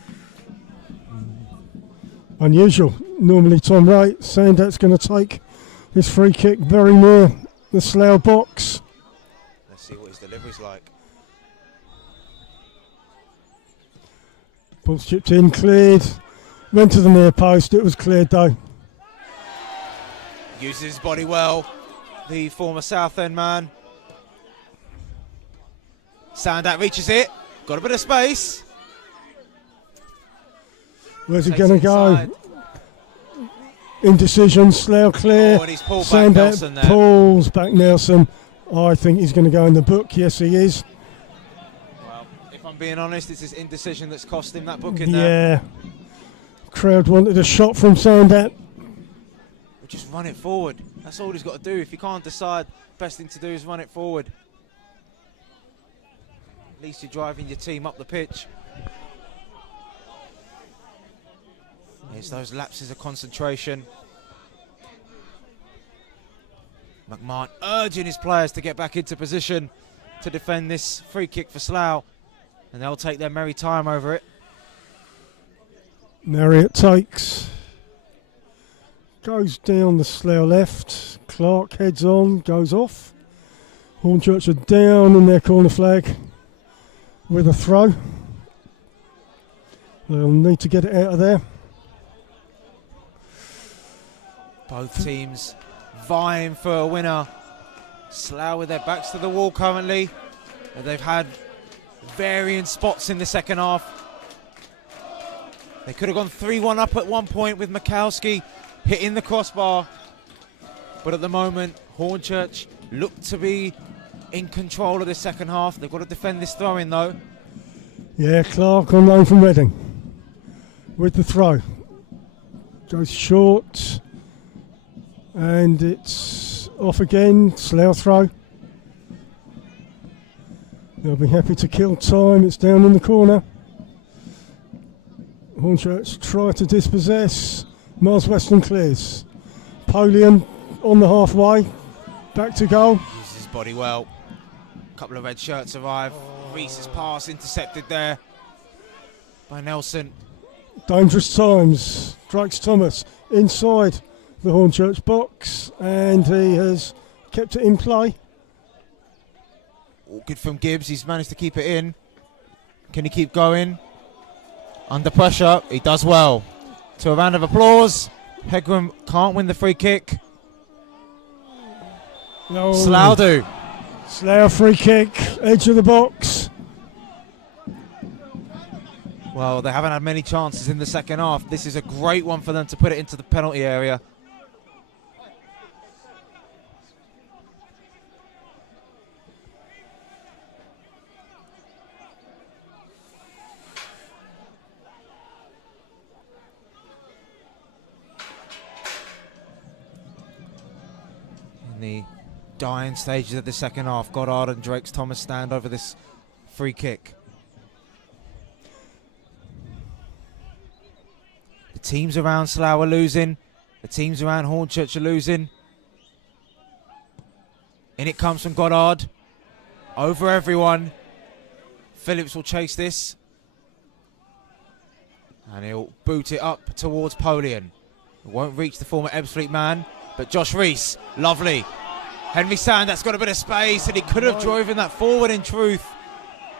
Unusual. Normally Tom Wright. Sandat's going to take his free kick very near the Slough box. Let's see what his delivery's like. Ball's chipped in, cleared. Went to the near post. It was cleared though. Uses his body well. The former Southend man. Sandat reaches it. Got a bit of space. Where's he Takes going to it inside. go? Indecision, Slough clear. Oh, and he's pulled back Nelson there. Pulls back Nelson. I think he's going to go in the book. Yes, he is. Well, if I'm being honest, it's his indecision that's cost him that booking there. Yeah. Crowd wanted a shot from Sandat. Just run it forward. That's all he's got to do. If he can't decide, best thing to do is run it forward. At least you're driving your team up the pitch. There's those lapses of concentration. McMahon urging his players to get back into position to defend this free kick for Slough, and they'll take their merry time over it. Marriott takes. Goes down the Slough left. Clark heads on, goes off. Hornchurch are down in their corner flag with a throw. They'll need to get it out of there. Both teams vying for a winner. Slough with their backs to the wall currently. They've had varying spots in the second half. They could have gone 3-1 up at one point with Mikowski hitting the crossbar. But at the moment, Hornchurch look to be in control of the second half. They've got to defend this throw-in though. Yeah, Clark on loan from Reading with the throw. Goes short. And it's off again. Slough throw. They'll be happy to kill time. It's down in the corner. Hornchurch try to dispossess. Mars Western clears. Polian on the halfway. Back to goal. Uses his body well. A couple of red shirts arrive. Reese's pass intercepted there by Nelson. Dangerous times. Drakes Thomas inside the Hornchurch box, and he has kept it in play. All good from Gibbs. He's managed to keep it in. Can he keep going? Under pressure, he does well. To a round of applause. Pegram can't win the free kick. No. Slough do. Slough free kick, edge of the box. Well, they haven't had many chances in the second half. This is a great one for them to put it into the penalty area. In the dying stages of the second half, Goddard and Drakes Thomas stand over this free kick. The teams around Slough are losing. The teams around Hornchurch are losing. In it comes from Goddard. Over everyone. Phillips will chase this. And he'll boot it up towards Polian. It won't reach the former Ebbsfleet man. But Josh Rees, lovely. Henry Sand, that's got a bit of space, and he could have driven that forward in truth.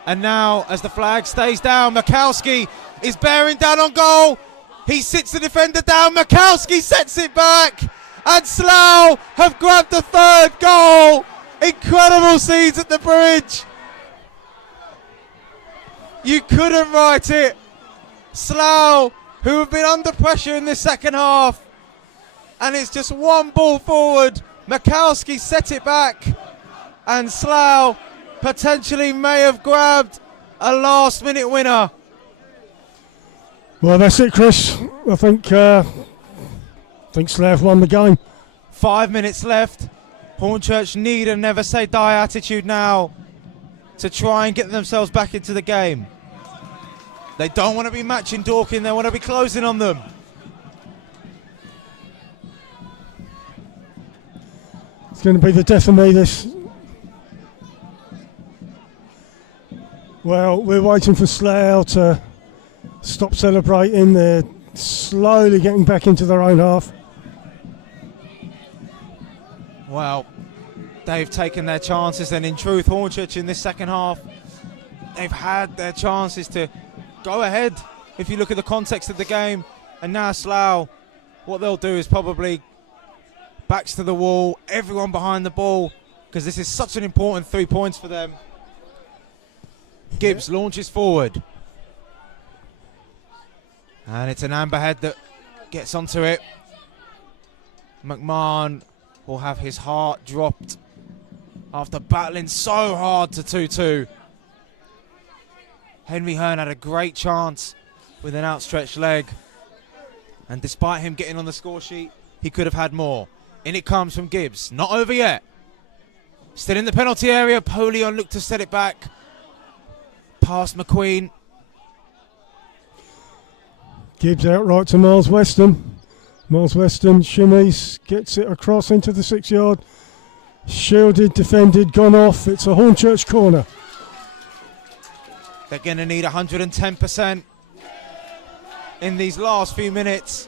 And now, as the flag stays down, Mikowski is bearing down on goal. He sits the defender down. Mikowski sets it back. And Slough have grabbed the third goal. Incredible scenes at the bridge. You couldn't write it. Slough, who have been under pressure in the second half. And it's just one ball forward. Mikowski set it back. And Slough potentially may have grabbed a last-minute winner. Well, that's it, Chris. I think Slough won the game. 5 minutes left. Hornchurch need a never say die attitude now to try and get themselves back into the game. They don't want to be matching Dorking, they want to be closing on them. It's going to be the death of me, this. Well, we're waiting for Slough to stop celebrating. They're slowly getting back into their own half. Well, they've taken their chances, and in truth, Hornchurch in this second half, they've had their chances to go ahead if you look at the context of the game. And now Slough, what they'll do is probably backs to the wall, everyone behind the ball, because this is such an important 3 points for them. Gibbs launches forward. And it's an Amber Head that gets onto it. McMahon will have his heart dropped after battling so hard to 2-2. Henry Hearn had a great chance with an outstretched leg. And despite him getting on the score sheet, he could have had more. In it comes from Gibbs. Not over yet. Still in the penalty area. Polion looked to set it back. Past McQueen. Gibbs outright to Miles Weston. Miles Weston shimmies, gets it across into the 6 yard. Shielded, defended, gone off. It's a Hornchurch corner. They're going to need 110%. in these last few minutes.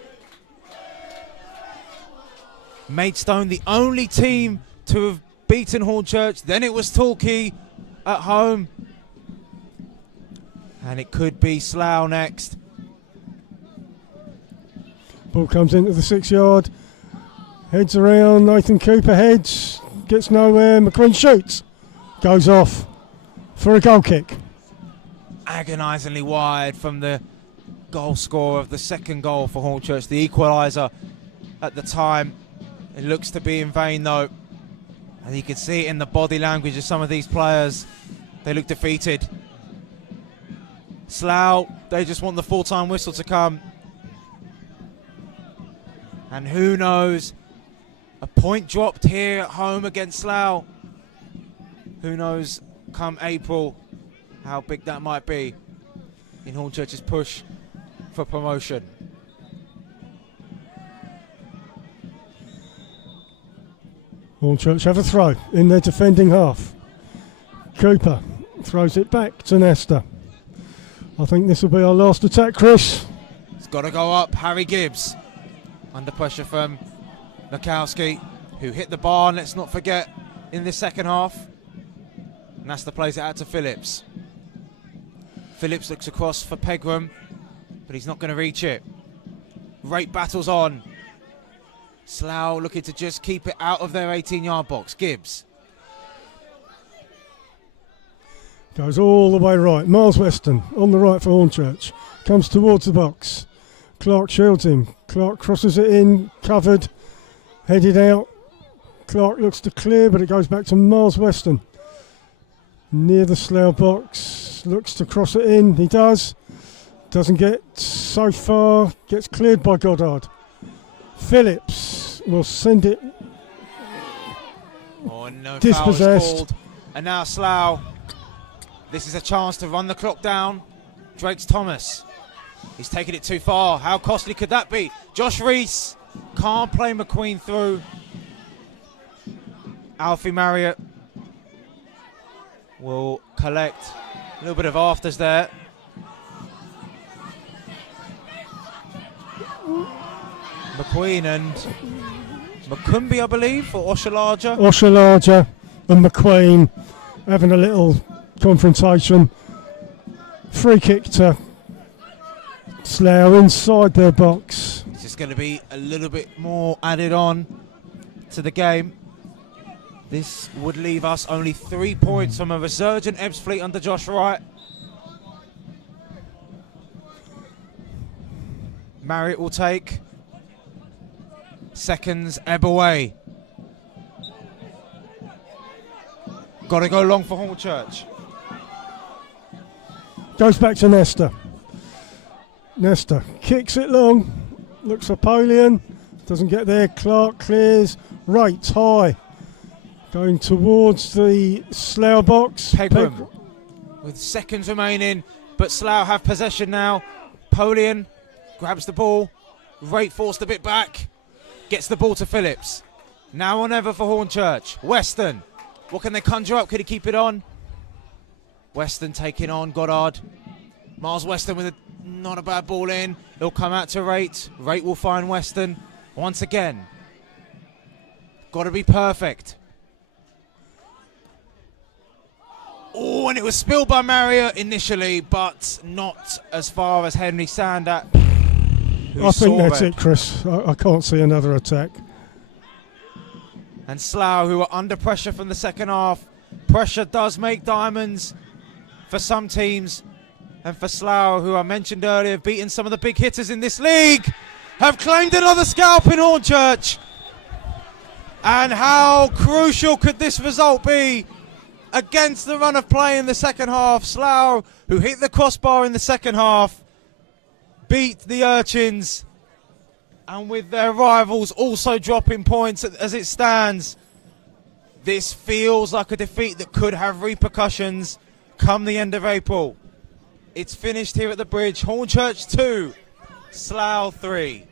Maidstone, the only team to have beaten Hornchurch. Then it was Torquay at home. And it could be Slough next. Ball comes into the 6 yard. Heads around. Nathan Cooper heads. Gets nowhere. McQueen shoots. Goes off for a goal kick. Agonisingly wide from the goal scorer of the second goal for Hornchurch. The equaliser at the time. It looks to be in vain though. And you can see it in the body language of some of these players. They look defeated. Slough, they just want the full-time whistle to come. And who knows, a point dropped here at home against Slough. Who knows, come April, how big that might be in Hornchurch's push for promotion. Hornchurch have a throw in their defending half. Cooper throws it back to Nesta. I think this will be our last attack, Chris. It's got to go up. Harry Gibbs under pressure from Mikowski, who hit the bar, and let's not forget, in the second half. Nasta plays it out to Phillips. Phillips looks across for Pegram, but he's not going to reach it. Rate battles on. Slough looking to just keep it out of their 18-yard box. Gibbs. Goes all the way right. Miles Weston on the right for Hornchurch. Comes towards the box. Clark shields him. Clark crosses it in, covered, headed out. Clark looks to clear, but it goes back to Miles Weston. Near the Slough box. Looks to cross it in. He does. Doesn't get so far. Gets cleared by Goddard. Phillips will send it. Oh, no, dispossessed. Foul is called. And now Slough. This is a chance to run the clock down. Drakes Thomas. He's taken it too far. How costly could that be? Josh Reese can't play McQueen through. Alfie Marriott will collect. A little bit of afters there. McQueen and Makumbi, I believe, or Oshalaja. Oshalaja and McQueen having a little confrontation. Free kick to Slough inside their box. It's just going to be a little bit more added on to the game. This would leave us only 3 points from a resurgent Ebbsfleet under Josh Wright. Marriott will take. Seconds ebb away. Got to go long for Hornchurch. Goes back to Nesta. Nesta kicks it long. Looks for Polian. Doesn't get there. Clark clears. Rates high. Going towards the Slough box. Pegram with seconds remaining, but Slough have possession now. Polian grabs the ball. Rate forced a bit back. Gets the ball to Phillips. Now or never for Hornchurch. Weston. What can they conjure up? Could he keep it on? Weston taking on Goddard. Miles Weston with not a bad ball in. He'll come out to Rate. Rate will find Weston once again. Got to be perfect. Oh, and it was spilled by Marriott initially, but not as far as Henry Sandat. I think that's it, Chris. I can't see another attack. And Slough, who are under pressure from the second half. Pressure does make diamonds for some teams. And for Slough, who I mentioned earlier, have beaten some of the big hitters in this league, have claimed another scalp in Hornchurch. And how crucial could this result be against the run of play in the second half? Slough, who hit the crossbar in the second half, beat the Urchins, and with their rivals also dropping points as it stands, this feels like a defeat that could have repercussions come the end of April. It's finished here at the bridge. Hornchurch 2, Slough 3.